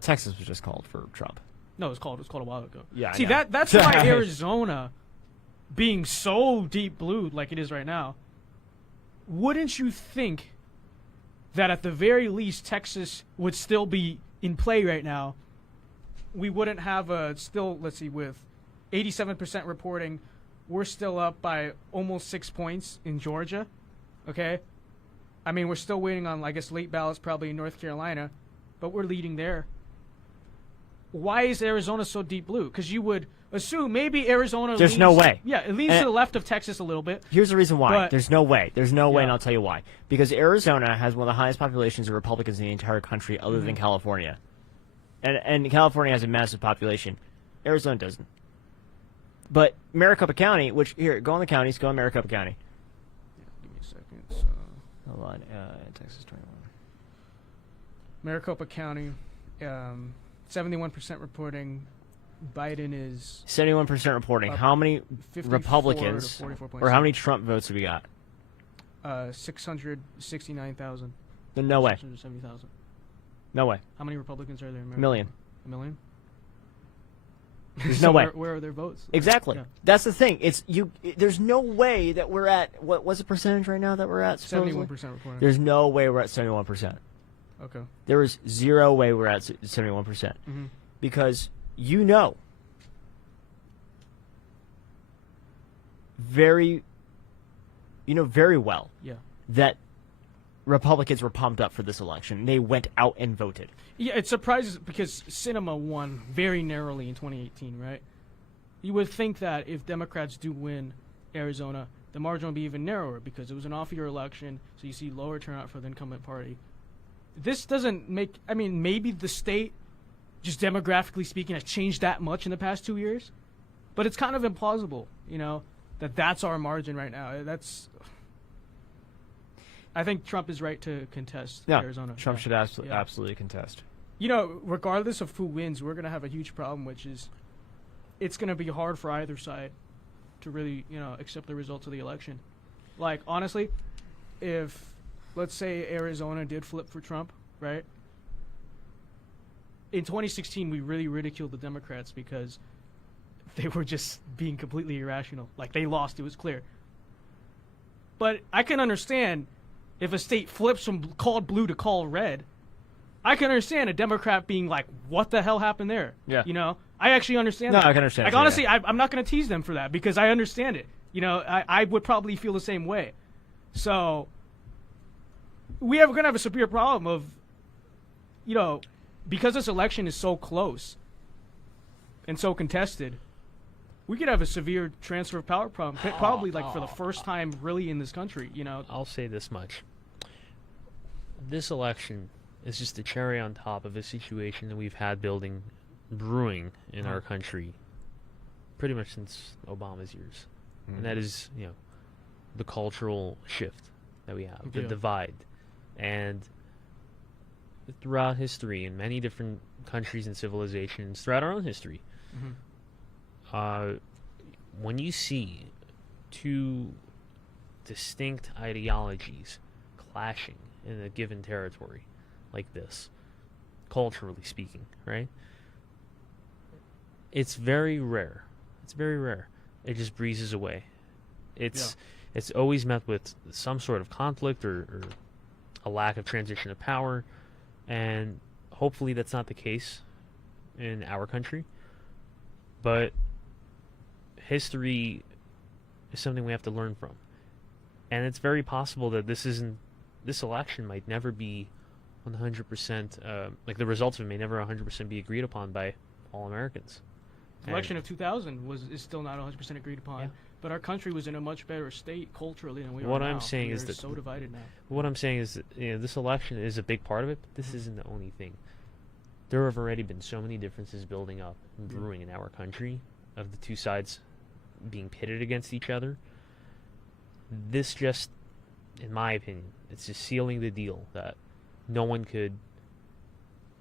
Texas was just called for Trump. No, it was called a while ago. Yeah, see, I know. that's why Arizona, being so deep blue like it is right now, wouldn't you think that at the very least Texas would still be in play right now? We wouldn't have let's see, with 87% reporting, we're still up by almost 6 points in Georgia, okay? I mean, we're still waiting on, I guess, late ballots probably in North Carolina, but we're leading there. Why is Arizona so deep blue? Because you would assume maybe Arizona There's no way. Yeah, it leads to the left of Texas a little bit. Here's the reason why. But- There's no way, Yeah. and I'll tell you why. Because Arizona has one of the highest populations of Republicans in the entire country other than California. And California has a massive population. Arizona doesn't. But Maricopa County, which, here, go on the counties, go on Maricopa County. Give me a second. So, Hold on, Texas 21. Maricopa County, 71% reporting. Biden is 71% reporting. How many 54 Republicans, to 44.6. or how many Trump votes have we got? 669,000. No way. 670,000. No way. How many Republicans are there in America? A million. A million? There's So no way. Where are their votes? Exactly. Yeah. That's the thing. There's no way that we're at, what's the percentage right now that we're at? supposedly? 71% reporting. There's no way we're at 71%. Okay. There is zero way we're at 71%. Because you know very well Yeah. that Republicans were pumped up for this election. They went out and voted. Yeah, it surprises because Sinema won very narrowly in 2018, right? You would think that if Democrats do win Arizona, the margin would be even narrower because it was an off-year election, so you see lower turnout for the incumbent party. This doesn't make... I mean, maybe the state, just demographically speaking, has changed that much in the past 2 years, but it's kind of implausible, you know, that's our margin right now. I think Trump is right to contest Yeah, Arizona. Trump Yeah. should Yeah. absolutely contest. You know, regardless of who wins, we're going to have a huge problem, which is it's going to be hard for either side to really, accept the results of the election. Like, honestly, if, let's say, Arizona did flip for Trump, right? In 2016, we really ridiculed the Democrats because they were just being completely irrational. Like, they lost, it was clear. But I can understand if a state flips from called blue to called red. I can understand a Democrat being like, what the hell happened there? Yeah. I actually understand No, that. I can understand Like, that, honestly, yeah. I'm not going to tease them for that because I understand it. I would probably feel the same way. So, we're going to have a severe problem of, because this election is so close and so contested, we could have a severe transfer of power problem, probably like for the first time really in this country, I'll say this much. This election is just a cherry on top of a situation that we've had brewing in our country pretty much since Obama's years. And that is, the cultural shift that we have, the Yeah. divide. And throughout history, in many different countries and civilizations, throughout our own history, when you see two distinct ideologies clashing in a given territory like this, culturally speaking, right? It's very rare. It's very rare. It just breezes away. It's always met with some sort of conflict or a lack of transition of power, and hopefully that's not the case in our country. But history is something we have to learn from. And it's very possible that this election might never be 100%, like the results of it may never 100% be agreed upon by all Americans. The election of 2000 is still not 100% agreed upon, Yeah. but our country was in a much better state culturally than we are What now. I'm saying We is are that- so divided now. What I'm saying is that, this election is a big part of it, but this isn't the only thing. There have already been so many differences building up and brewing in our country of the two sides being pitted against each other. This just, in my opinion, it's just sealing the deal that no one could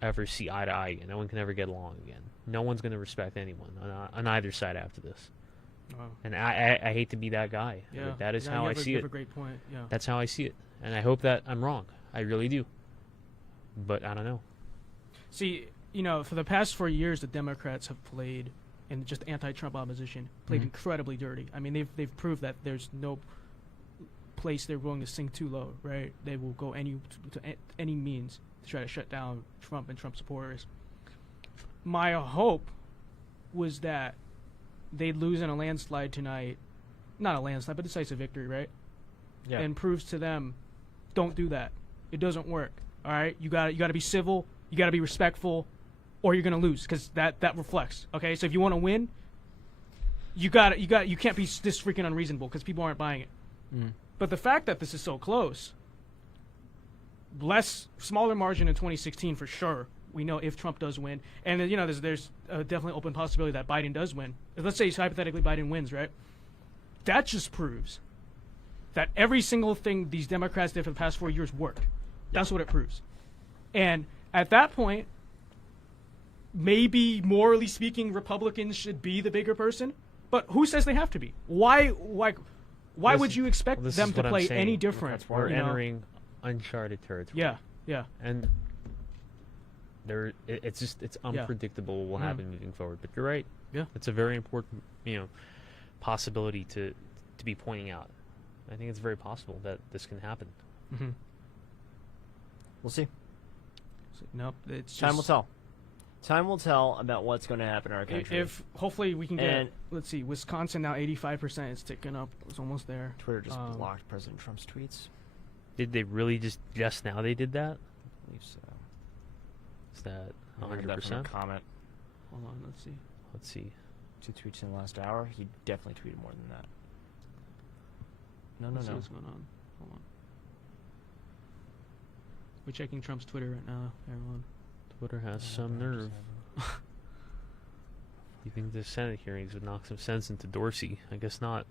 ever see eye to eye again. No one can ever get along again. No one's going to respect anyone on either side after this. Wow. And I hate to be that guy. Yeah. But that is Yeah, how you I have a- see you it. have a great point. Yeah. That's how I see it. And I hope that I'm wrong. I really do. But I don't know. See, for the past 4 years, the Democrats have played, and just anti-Trump opposition, played incredibly dirty. I mean, they've proved that there's no place they're willing to sink too low, right? They will go any means to try to shut down Trump and Trump supporters. My hope was that they'd lose in a landslide tonight. Not a landslide, but decisive victory, right? Yeah. And proves to them, don't do that. It doesn't work. All right, you got to be civil. You got to be respectful, or you're gonna lose because that reflects. Okay, so if you want to win, you can't be this freaking unreasonable because people aren't buying it. But the fact that this is so close, smaller margin in 2016 for sure. We know if Trump does win, and there's a definitely open possibility that Biden does win. Let's say hypothetically Biden wins, right? That just proves that every single thing these Democrats did for the past 4 years worked. That's what it proves. And at that point, maybe morally speaking, Republicans should be the bigger person. But who says they have to be? Why would you expect This them is to what I'm play saying. any different? We're you know? entering uncharted territory. Yeah. And it's unpredictable what will happen moving forward. But you're right. Yeah. It's a very important, possibility to be pointing out. I think it's very possible that this can happen. Mm-hmm. We'll see. Nope. It's Time will just- tell. Time will tell about what's going to happen in our country. If hopefully we can get, And- let's see, Wisconsin now 85%. It's ticking up. It's almost there. Twitter just blocked President Trump's tweets. Did they really just now they did that? I believe so. Is that I heard that from a 100%? comment. Hold on. Let's see. Let's see. 2 tweets in the last hour. He definitely tweeted more than that. Let's see No. what's going on. Hold on. We're checking Trump's Twitter right now, everyone. Twitter has some nerve. You think the Senate hearings would knock some sense into Dorsey? I guess not.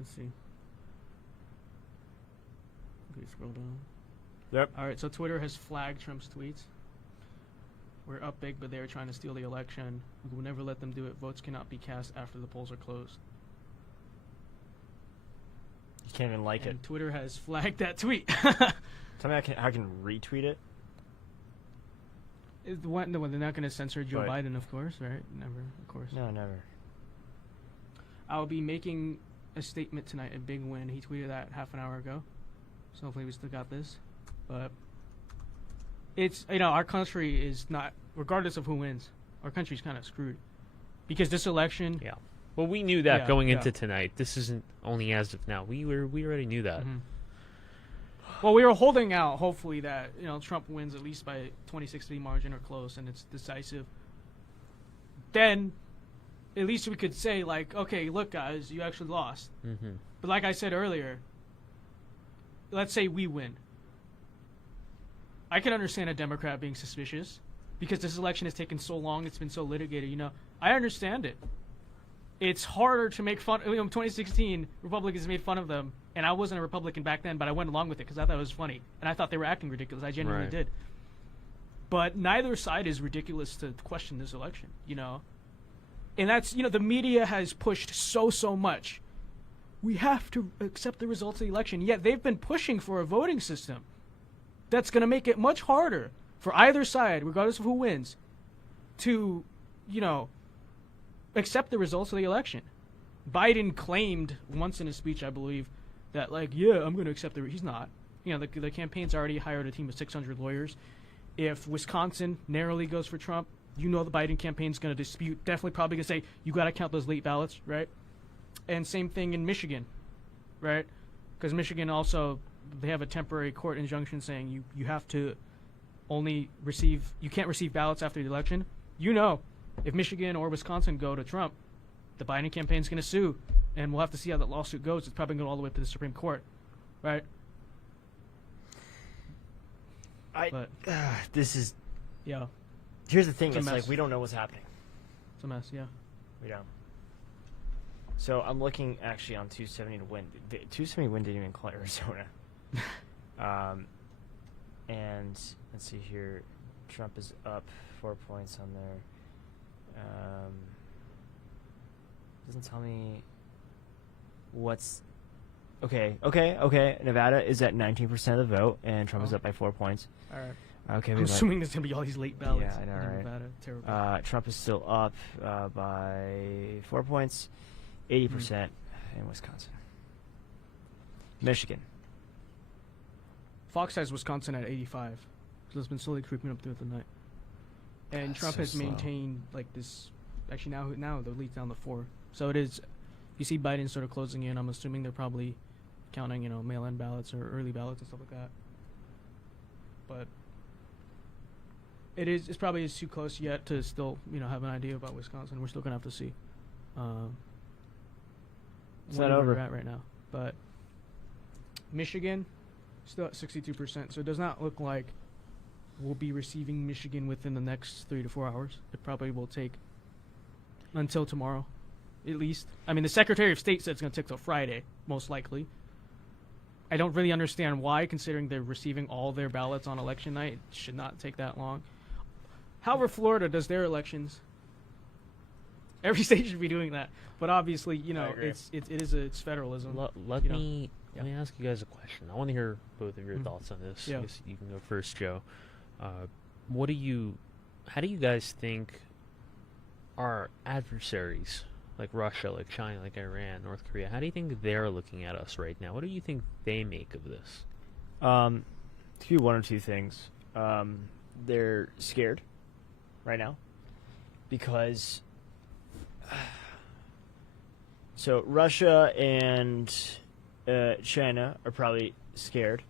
Let's see. Okay, scroll down. Yep. All right, so Twitter has flagged Trump's tweets. We're up big, but they are trying to steal the election. We will never let them do it. Votes cannot be cast after the polls are closed. You can't even like it. And Twitter has flagged that tweet. Tell me how I can retweet it. No, they're not going to censor Joe Right. Biden, of course, right? Never, of course. No, never. I'll be making a statement tonight, a big win. He tweeted that half an hour ago. So hopefully we still got this. But it's, our country is not, regardless of who wins, our country's kind of screwed. Because this election... Yeah. Well, we knew that going yeah. into tonight. This isn't only as of now. We already knew that. Mhm. Well, we were holding out, hopefully, that Trump wins at least by 26-3 margin or close, and it's decisive. Then, at least we could say, like, okay, look, guys, you actually lost. Mm-hmm. But like I said earlier, let's say we win. I can understand a Democrat being suspicious because this election has taken so long, it's been so litigated. I understand it. It's harder to make fun. 2016, Republicans made fun of them, and I wasn't a Republican back then, but I went along with it because I thought it was funny, and I thought they were acting ridiculous. I genuinely Right. did. But neither side is ridiculous to question this election, And that's, the media has pushed so much. We have to accept the results of the election. Yet they've been pushing for a voting system that's going to make it much harder for either side, regardless of who wins, to, accept the results of the election. Biden claimed once in his speech, I believe, that I'm going to accept he's not. The campaign's already hired a team of 600 lawyers. If Wisconsin narrowly goes for Trump, the Biden campaign's going to dispute, definitely probably going to say, you got to count those late ballots, right? And same thing in Michigan, right? Because Michigan also, they have a temporary court injunction saying you have to you can't receive ballots after the election. If Michigan or Wisconsin go to Trump, the Biden campaign's going to sue, and we'll have to see how that lawsuit goes. It's probably going to go all the way to the Supreme Court, right? This is... Yeah, Here's the thing. It's a It's mess. like we don't know what's happening. it's a mess, yeah. We don't. So I'm looking actually on 270 to win. 270 win didn't even call Arizona. And let's see here. Trump is up 4 points on there. Doesn't tell me what's... Okay. Nevada is at 19% of the vote, and Trump is Oh. up by 4 points. All right. Okay, I'm assuming there's going to be all these late ballots. Yeah, I know, in right? Nevada. Terrible. Trump is still up by 4 points, 80% in Wisconsin. Michigan. Fox has Wisconsin at 85, so it's been slowly creeping up throughout the night. And That's Trump so has slow. maintained this. Actually, now the lead's down to 4. So it is. You see Biden sort of closing in. I'm assuming they're probably counting, mail-in ballots or early ballots and stuff like that. But it's probably too close yet to still have an idea about Wisconsin. We're still gonna have to see. It's where not over. we're at right now, but Michigan still at 62%. So it does not look like we'll be receiving Michigan within the next 3 to 4 hours. It probably will take until tomorrow, at least. I mean, the Secretary of State said it's going to take till Friday, most likely. I don't really understand why, considering they're receiving all their ballots on election night. It should not take that long. However, Florida does their elections. Every state should be doing that. But obviously, agree. it's federalism. Let me ask you guys a question. I want to hear both of your Mhm. thoughts on this. Yeah. I guess you can go first, Joe. How do you guys think our adversaries, like Russia, like China, like Iran, North Korea, how do you think they're looking at us right now? What do you think they make of this? To be one or two things. They're scared right now because so Russia and China are probably scared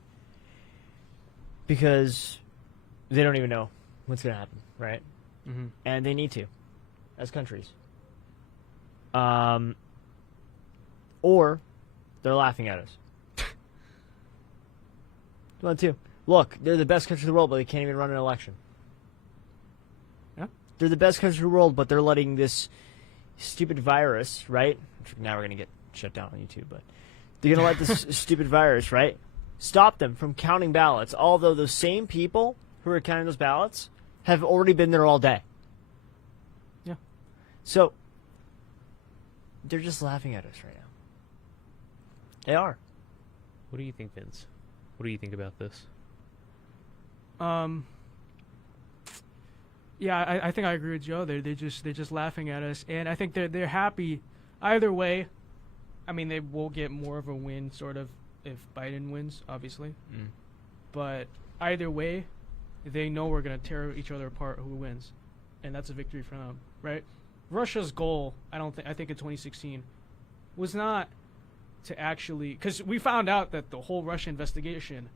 because they don't even know what's going to happen, right? Mm-hmm. And they need to, as countries. Or they're laughing at us. One, two. Look, they're the best country in the world, but they can't even run an election. Yeah. They're the best country in the world, but they're letting this stupid virus, right? Now we're going to get shut down on YouTube, but they're going to let this stupid virus, right, stop them from counting ballots, although those same people who are counting those ballots have already been there all day. Yeah. So they're just laughing at us right now. They are. What do you think, Vince? What do you think about this? Yeah, I think I agree with Joe. They're just laughing at us, and I think they're happy either way. I mean, they will get more of a win, sort of, if Biden wins, obviously. But either way, they know we're gonna tear each other apart. Who wins, and that's a victory for them, right? Russia's goal, I think in 2016, was not to actually, because we found out that the whole Russia investigation,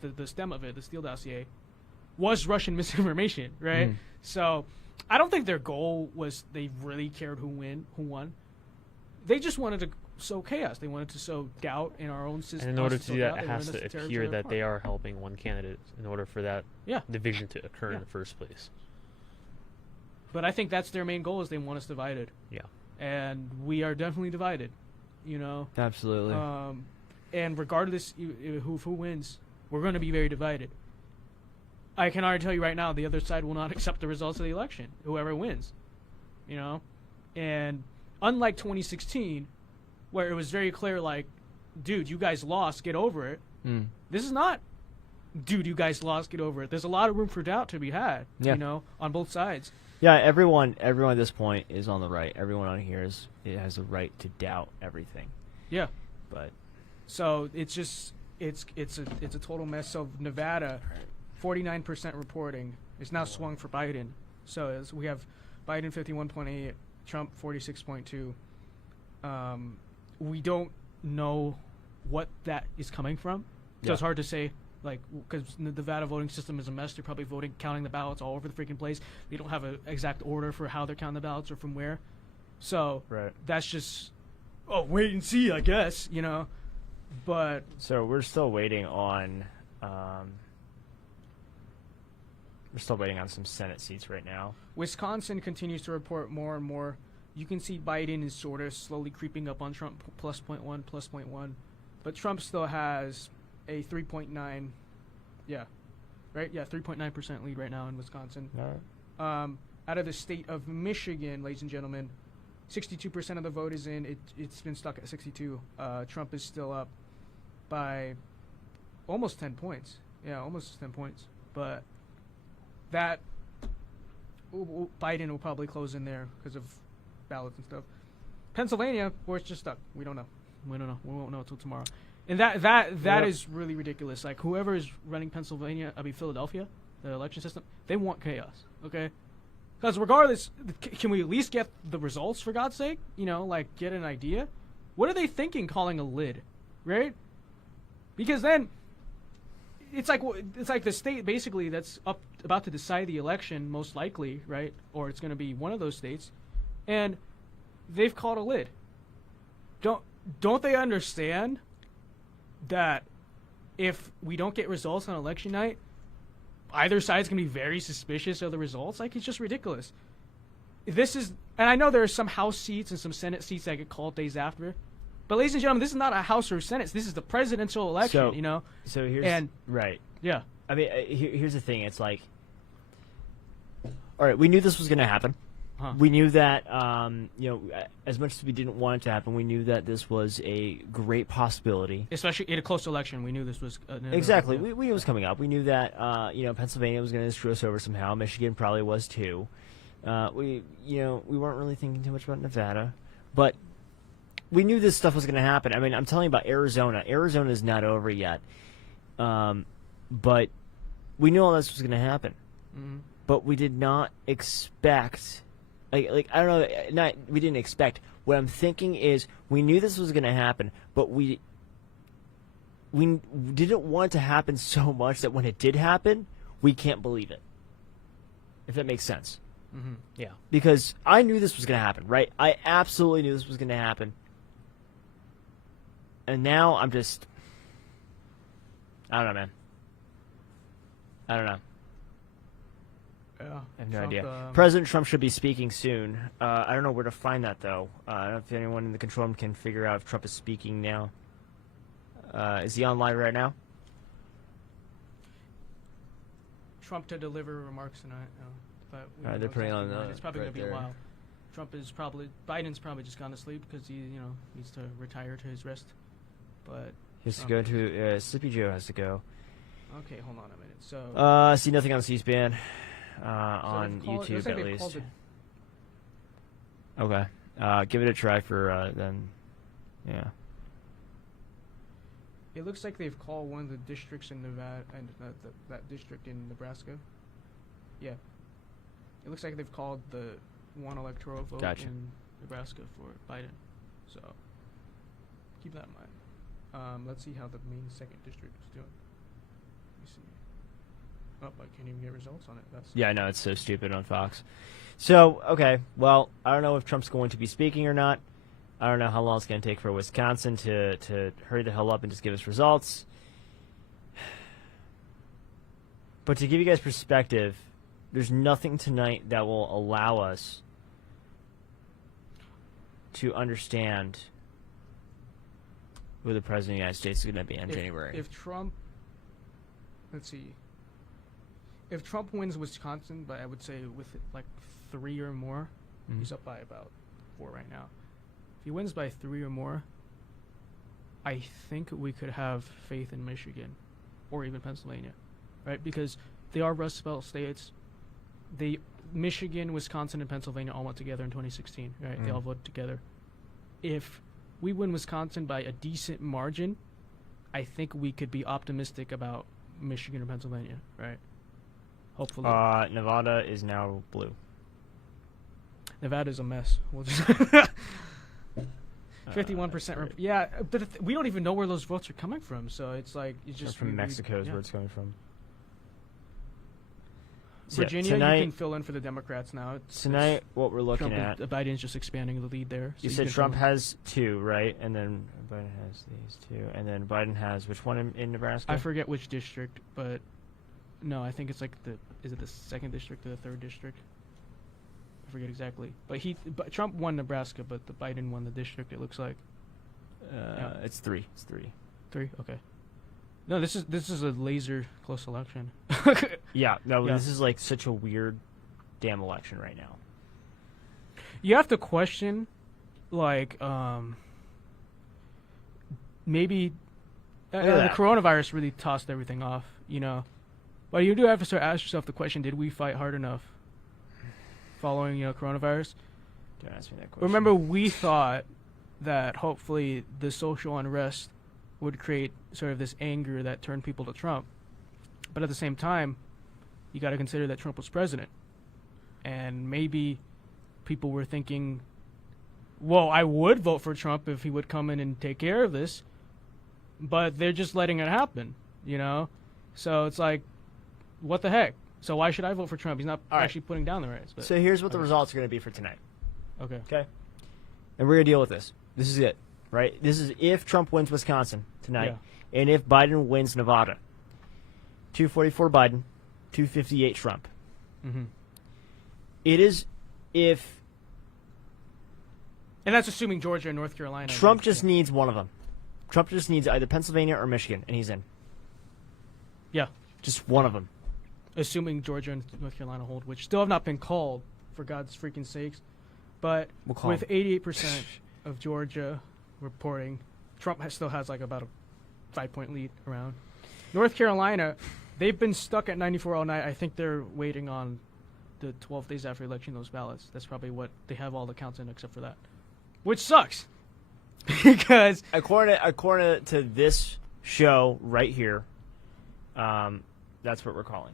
the stem of it, the Steele dossier, was Russian misinformation, right? So I don't think their goal was they really cared who won. They just wanted to sow chaos. They wanted to sow doubt in our own system. And in order to do that, it has to appear that they are helping one candidate in order for that division to occur in the first place. But I think that's their main goal, is they want us divided. Yeah. And we are definitely divided, you know? Absolutely. And regardless who wins, we're going to be very divided. I can already tell you right now, the other side will not accept the results of the election, whoever wins, you know? And unlike 2016, where it was very clear, like, dude, you guys lost, get over it. This is not, dude, you guys lost, get over it. There's a lot of room for doubt to be had, you know, on both sides. Yeah, everyone at this point is on the right. Everyone on here has the right to doubt everything. Yeah. But so it's just it's a total mess. So Nevada, 49% reporting is now swung for Biden. So we have Biden 51.8, Trump 46.2. We don't know what that is coming from. So it's hard to say, like, because the Nevada voting system is a mess. They're probably counting the ballots all over the freaking place. They don't have an exact order for how they're counting the ballots or from where. So that's just, wait and see, I guess, you know. But so we're still waiting on some Senate seats right now. Wisconsin continues to report more and more. You can see Biden is sort of slowly creeping up on Trump, plus 0.1. But Trump still has a 3.9, 3.9% lead right now in Wisconsin. All right. Out of the state of Michigan, ladies and gentlemen, 62% of the vote is in. It's been stuck at 62. Trump is still up by almost 10 points. Yeah, almost 10 points. But that Biden will probably close in there because of ballots and stuff. Pennsylvania, where it's just stuck. We don't know. We won't know until tomorrow. And that is really ridiculous. Like, whoever is running Philadelphia, the election system, they want chaos. Okay. Because regardless, can we at least get the results, for God's sake? You know, like, get an idea? What are they thinking calling a lid, right? Because then it's like the state basically that's about to decide the election, most likely, right? Or it's going to be one of those states, and they've called a lid. Don't they understand that if we don't get results on election night, either side's going to be very suspicious of the results? Like, it's just ridiculous. And I know there are some House seats and some Senate seats that get called days after. But, ladies and gentlemen, this is not a House or Senate. This is the presidential election, you know? So here's... right. Yeah. I mean, here's the thing. It's like... All right, we knew this was going to happen. We knew that, as much as we didn't want it to happen, we knew that this was a great possibility. Especially in a close election, we knew this was... exactly. We knew it was coming up. We knew that, Pennsylvania was going to screw us over somehow. Michigan probably was too. We weren't really thinking too much about Nevada. But we knew this stuff was going to happen. I mean, I'm telling you about Arizona. Arizona is not over yet. But we knew all this was going to happen. Mm-hmm. But we did not expect... Like I don't know, we didn't expect. What I'm thinking is we knew this was going to happen, but we didn't want it to happen so much that when it did happen, we can't believe it. If that makes sense. Mm-hmm. Yeah. Because I knew this was going to happen, right? I absolutely knew this was going to happen. And now I'm just... I don't know, man. I don't know. Yeah. I have no Trump, idea. President Trump should be speaking soon. I don't know where to find that, though. I don't know if anyone in the control room can figure out if Trump is speaking now. Is he online right now? Trump to deliver remarks tonight. But we All right, don't they're know putting exactly on when. It's probably right gonna be there. a while. Biden's probably just gone to sleep because he, needs to retire to his rest. But He has to go to Sleepy Joe has to go. okay, hold on a minute. So See nothing on C-SPAN. so On they've called- it YouTube looks like at they've least. called it- Okay. Give it a try for then. Yeah. It looks like they've called one of the districts in Nevada and that district in Nebraska. Yeah. It looks like they've called the one electoral vote Gotcha. in Nebraska for Biden. So keep that in mind. Let's see how the main second district is doing. Let me see. Oh, I can't even get results on it. That's Yeah, I know, it's so stupid on Fox. So, okay, well, I don't know if Trump's going to be speaking or not. I don't know how long it's going to take for Wisconsin to hurry the hell up and just give us results. But to give you guys perspective, there's nothing tonight that will allow us to understand who the President of the United States is going to be in January. If Trump, let's see. If Trump wins Wisconsin, but I would say with like 3 or more, he's up by about 4 right now. If he wins by 3 or more, I think we could have faith in Michigan or even Pennsylvania, right? Because they are Rust Belt states. Michigan, Wisconsin, and Pennsylvania all went together in 2016, right? They all voted together. If we win Wisconsin by a decent margin, I think we could be optimistic about Michigan or Pennsylvania, right? Hopefully. Nevada is now blue. Nevada's a mess. We'll just 51%. Yeah, but we don't even know where those votes are coming from. So it's like it's just From Mexico is yeah. where it's coming from. Virginia, tonight, you can fill in for the Democrats now. Tonight, what we're looking Trump at. Biden's just expanding the lead there. So You said can Trump fill in. has 2, right? And then Biden has these 2. And then Biden has which one in Nebraska? I forget which district, but no, I think it's like is it the 2nd district or the 3rd district? I forget exactly. But Trump won Nebraska, but the Biden won the district. It looks like It's 3. It's 3. 3. Okay. No, this is a laser close election. Yeah. No, Yeah. this is like such a weird damn election right now. You have to question, like, maybe Look at the that. coronavirus really tossed everything off, But you do have to start asking yourself the question: did we fight hard enough following, coronavirus? Don't ask me that question. Remember, we thought that hopefully the social unrest would create sort of this anger that turned people to Trump. But at the same time, you got to consider that Trump was president. And maybe people were thinking, well, I would vote for Trump if he would come in and take care of this. But they're just letting it happen, So it's like, what the heck? So why should I vote for Trump? He's not All right. actually putting down the rights. But So here's what the Okay. results are going to be for tonight. okay. Okay. And we're going to deal with this. This is it, right? This is if Trump wins Wisconsin tonight, and if Biden wins Nevada. 244 Biden, 258 Trump. Mm-hmm. It is if And that's assuming Georgia and North Carolina. Trump just needs one of them. Trump just needs either Pennsylvania or Michigan, and he's in. Yeah. Just one of them. Assuming Georgia and North Carolina hold, which still have not been called, for God's freaking sakes. But We'll call with them. 88% of Georgia reporting, Trump still has like about a 5-point lead around. North Carolina, they've been stuck at 94 all night. I think they're waiting on the 12 days after election those ballots. That's probably what they have all the counts in except for that, which sucks because According to this show right here, that's what we're calling.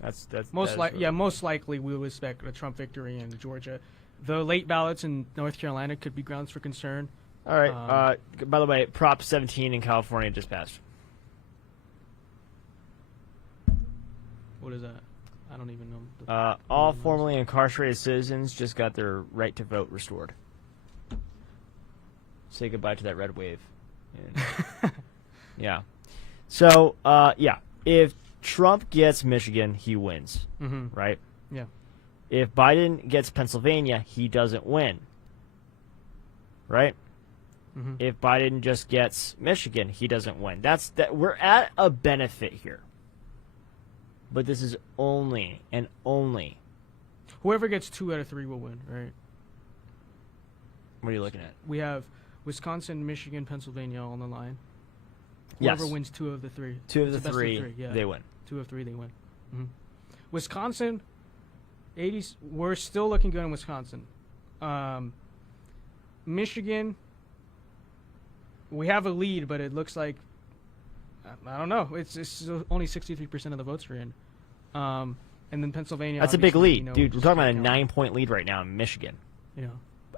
That's most likely we will expect a Trump victory in Georgia. The late ballots in North Carolina could be grounds for concern. All right. By the way, Prop 17 in California just passed. What is that? I don't even know. All formerly incarcerated citizens just got their right to vote restored. Say goodbye to that red wave. And- yeah. So, if Trump gets Michigan, he wins, right? Yeah. If Biden gets Pennsylvania, he doesn't win, right? If Biden just gets Michigan, he doesn't win. We're at a benefit here. But this is only and only. Whoever gets 2 out of 3 will win, right? What are you looking at? We have Wisconsin, Michigan, Pennsylvania all on the line. Yes. Whoever wins 2 of the 3. 2 of It's the best 3, yeah. they win. 2 of 3, they win. Wisconsin, 80s. We're still looking good in Wisconsin. Michigan, we have a lead, but it looks like I don't know. It's only 63% of the votes are in. And then Pennsylvania. That's a big obviously, lead, you know, dude. We're talking about a count. 9-point lead right now in Michigan Yeah.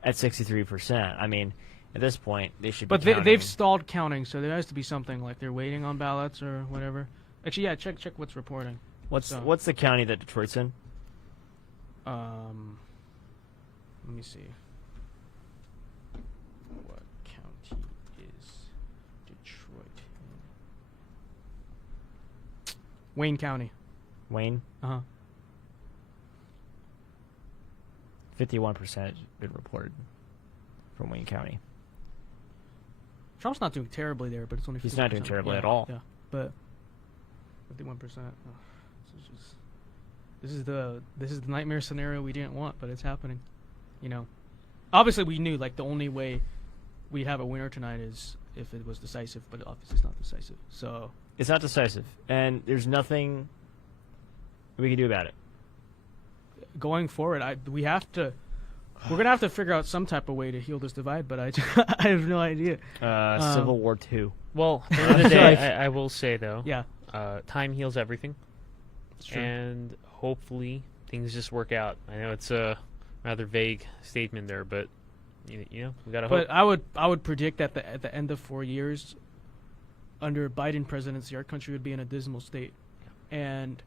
at 63%. I mean, at this point, they should. But be counting. they've stalled counting, so there has to be something like they're waiting on ballots or whatever. Actually, yeah, check what's reporting. What's the county that Detroit's in? Let me see. What county is Detroit in? Wayne County. Wayne. 51% has been reported from Wayne County. Trump's not doing terribly there, but it's only 51%. He's not doing terribly Yeah, at all. Yeah, but 51%. This is the nightmare scenario we didn't want, but it's happening. You know, obviously we knew like the only way we'd have a winner tonight is if it was decisive, but obviously it's not decisive. So It's not decisive, and there's nothing we can do about it. going forward, we're gonna have to figure out some type of way to heal this divide, but I have no idea. Civil War II. Well, at the end of the day, I will say though, Yeah, time heals everything, it's true. and hopefully things just work out. I know it's a rather vague statement there, but you know we gotta hope. But I would predict that at the end of 4 years, under Biden presidency, our country would be in a dismal state, and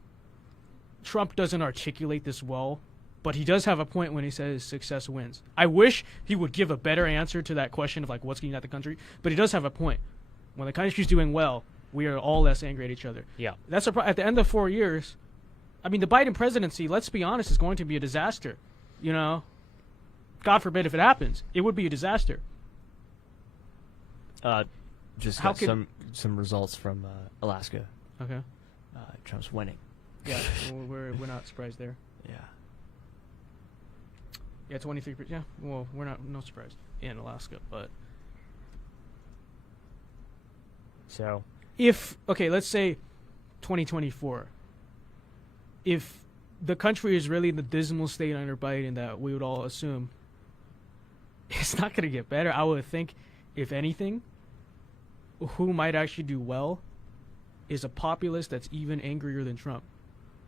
Trump doesn't articulate this well, but he does have a point when he says success wins. I wish he would give a better answer to that question of like what's getting at the country, but he does have a point. When the country's doing well, we are all less angry at each other. Yeah. That's at the end of 4 years. I mean, the Biden presidency, let's be honest, is going to be a disaster. You know, God forbid if it happens, it would be a disaster. Just How got could- some results from Alaska. Okay. Trump's winning. Yeah, we're not surprised there. Yeah. Yeah, 23%. Yeah, well, we're no surprised in Alaska, but So let's say 2024. If the country is really in the dismal state under Biden that we would all assume, it's not going to get better. I would think, if anything, who might actually do well is a populist that's even angrier than Trump,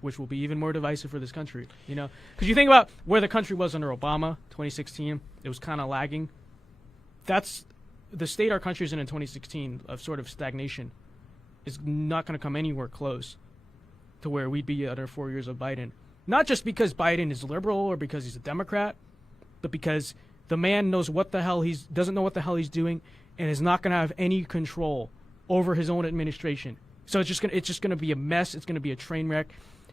which will be even more divisive for this country. You know, because you think about where the country was under Obama, 2016, it was kind of lagging. That's the state our country is in 2016 of sort of stagnation is not going to come anywhere close to where we'd be under 4 years of Biden. Not just because Biden is liberal or because he's a Democrat, but because the man knows what the hell doesn't know what the hell he's doing and is not going to have any control over his own administration. So it's just gonna be a mess. It's gonna be a train wreck.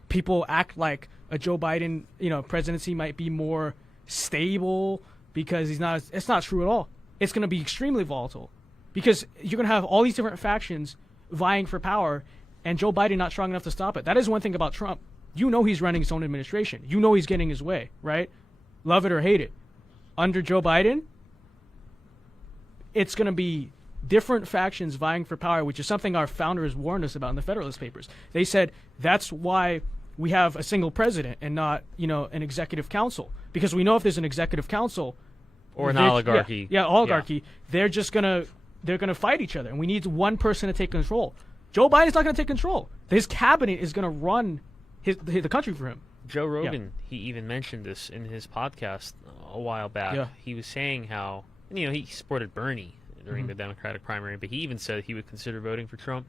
People act like a Joe Biden, presidency might be more stable because he's not. It's not true at all. It's gonna be extremely volatile because you're gonna have all these different factions vying for power, and Joe Biden not strong enough to stop it. That is one thing about Trump. You know he's running his own administration. You know he's getting his way, right? Love it or hate it. Under Joe Biden, it's gonna be different factions vying for power, which is something our founders warned us about in the Federalist Papers. They said that's why we have a single president and not, an executive council. Because we know if there's an executive council Or an oligarchy. Yeah, oligarchy. They're gonna fight each other, and we need one person to take control. Joe Biden's not gonna take control. His cabinet is gonna run the country for him. Joe Rogan, he even mentioned this in his podcast a while back. Yeah. He was saying how, he supported Bernie during the Democratic primary, but he even said he would consider voting for Trump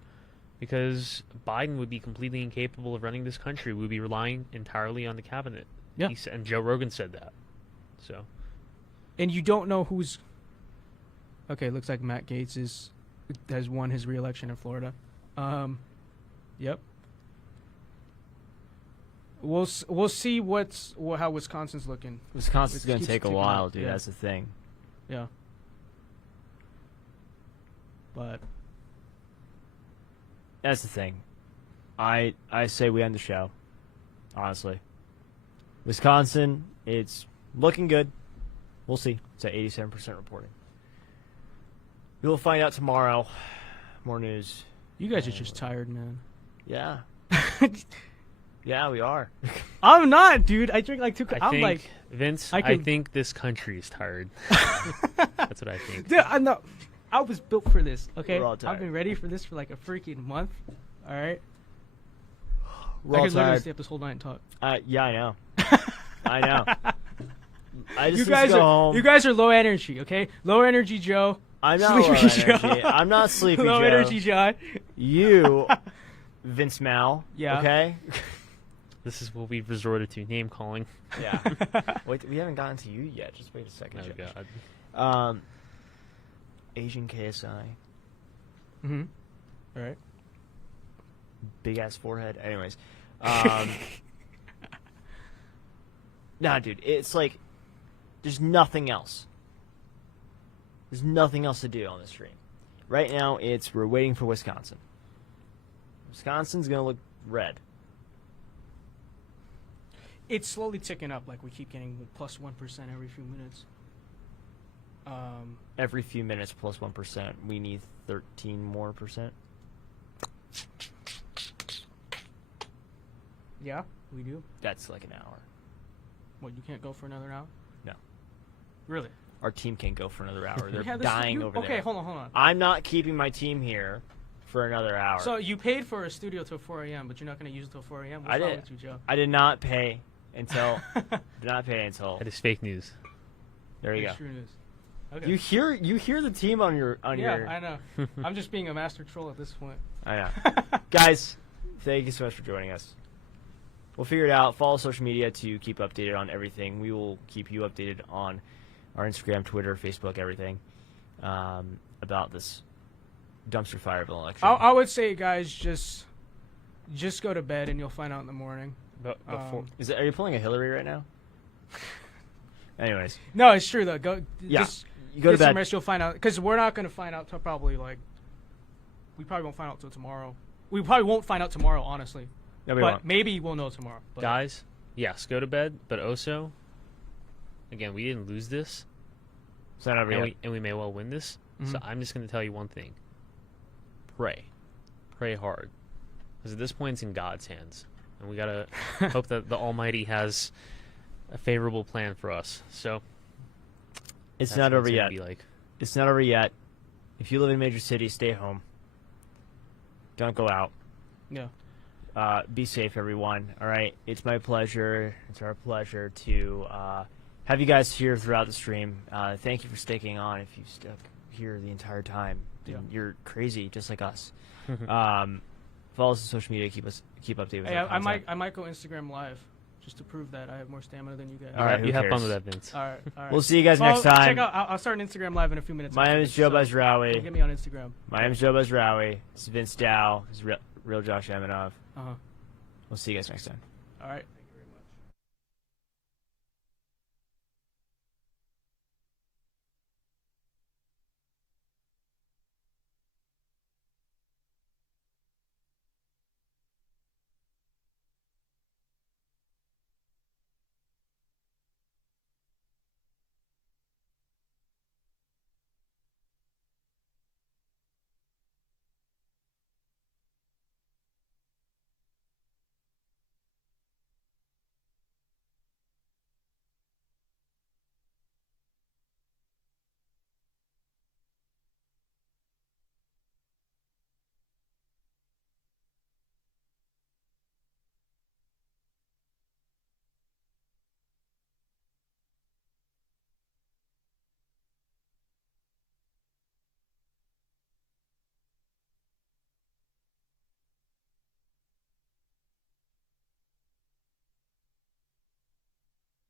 because Biden would be completely incapable of running this country. We'd be relying entirely on the cabinet. Yeah. And Joe Rogan said that. So. And you don't know who's... Okay, looks like Matt Gaetz has won his re-election in Florida. Yep. we'll see how Wisconsin's looking. Wisconsin's It going to keeps take a ticking while, up, dude. yeah. That's the thing. Yeah. But That's the thing. I say we end the show. Honestly, Wisconsin, it's looking good. We'll see. It's at 87% reporting. We will find out tomorrow. More news. you guys are just tired, man. Yeah. Yeah, we are. I'm not, dude. I drink like 2. I I'm think, like, Vince, I I can- think this country is tired. That's what I think. dude, I know. I was built for this. Okay, We're all tired. I've been ready for this for like a freaking month. All right. We're I all could literally tired. stay up this whole night and talk. Yeah, I know. I know. I just You need guys to go are home. you guys are low energy. Okay, low energy Joe. I'm not low Sleepy energy. Joe. I'm not sleepy, Low Joe. energy John. You, Vince Mal. Yeah. Okay. This is what we've resorted to, name calling. Yeah. Wait, we haven't gotten to you yet. Just wait a second. Oh, Josh. God. Asian KSI, Mm-hmm. All right. big ass forehead. Anyways, nah, dude, it's like there's nothing else. There's nothing else to do on the stream. Right now, we're waiting for Wisconsin. Wisconsin's gonna look red. It's slowly ticking up. Like we keep getting plus 1% every few minutes. Every few minutes plus 1%. We need 13 more percent. Yeah, we do. That's like an hour. What, you can't go for another hour? No. Really? Our team can't go for another hour. They're Yeah, dying over okay, there. hold on. I'm not keeping my team here for another hour. So you paid for a studio till 4 a.m., but you're not going to use it till 4 a.m.? What's I wrong did. with you, Joe? I did not pay until. Did not pay until. That is fake news. There you It's go. true news. Okay. You hear the team on your yeah, I know. I'm just being a master troll at this point. I know. Guys, thank you so much for joining us. We'll figure it out. Follow social media to keep updated on everything. We will keep you updated on our Instagram, Twitter, Facebook, everything about this dumpster fire of an election. I would say, guys, just go to bed and you'll find out in the morning. But before, Are you pulling a Hillary right now? Anyways, No, it's true though. Yeah. Just you go to get some bed. rest. You'll find out because we're not going to find out till probably like we probably won't find out till tomorrow. We probably won't find out tomorrow, honestly. No, we but won't. maybe we'll know tomorrow. But guys, yes, go to bed. But also, again, we didn't lose this, It's not over yet. and we may well win this. So Mhm. I'm just going to tell you one thing: pray hard, because at this point it's in God's hands, and we gotta hope that the Almighty has a favorable plan for us. So It's that's not what over gonna yet. Be like. It's not over yet. If you live in a major city, stay home. Don't go out. yeah. Be safe, everyone. All right. It's my pleasure. It's our pleasure to have you guys here throughout the stream. Thank you for sticking on. If you stuck here the entire time, then Yeah. you're crazy, just like us. Follow us on social media. Keep updated with Hey, our I content. might go Instagram live just to prove that I have more stamina than you guys. All right, who you have fun cares? with that, Vince. All right. We'll see you guys Well, next time. Check out. I'll start an Instagram live in a few minutes. My name is Joe So, Bazraoui. Get me on Instagram. My name is Joe Bazraoui. This is Vince Dow. This is real Josh Eminov. Uh huh. We'll see you guys next time. All right.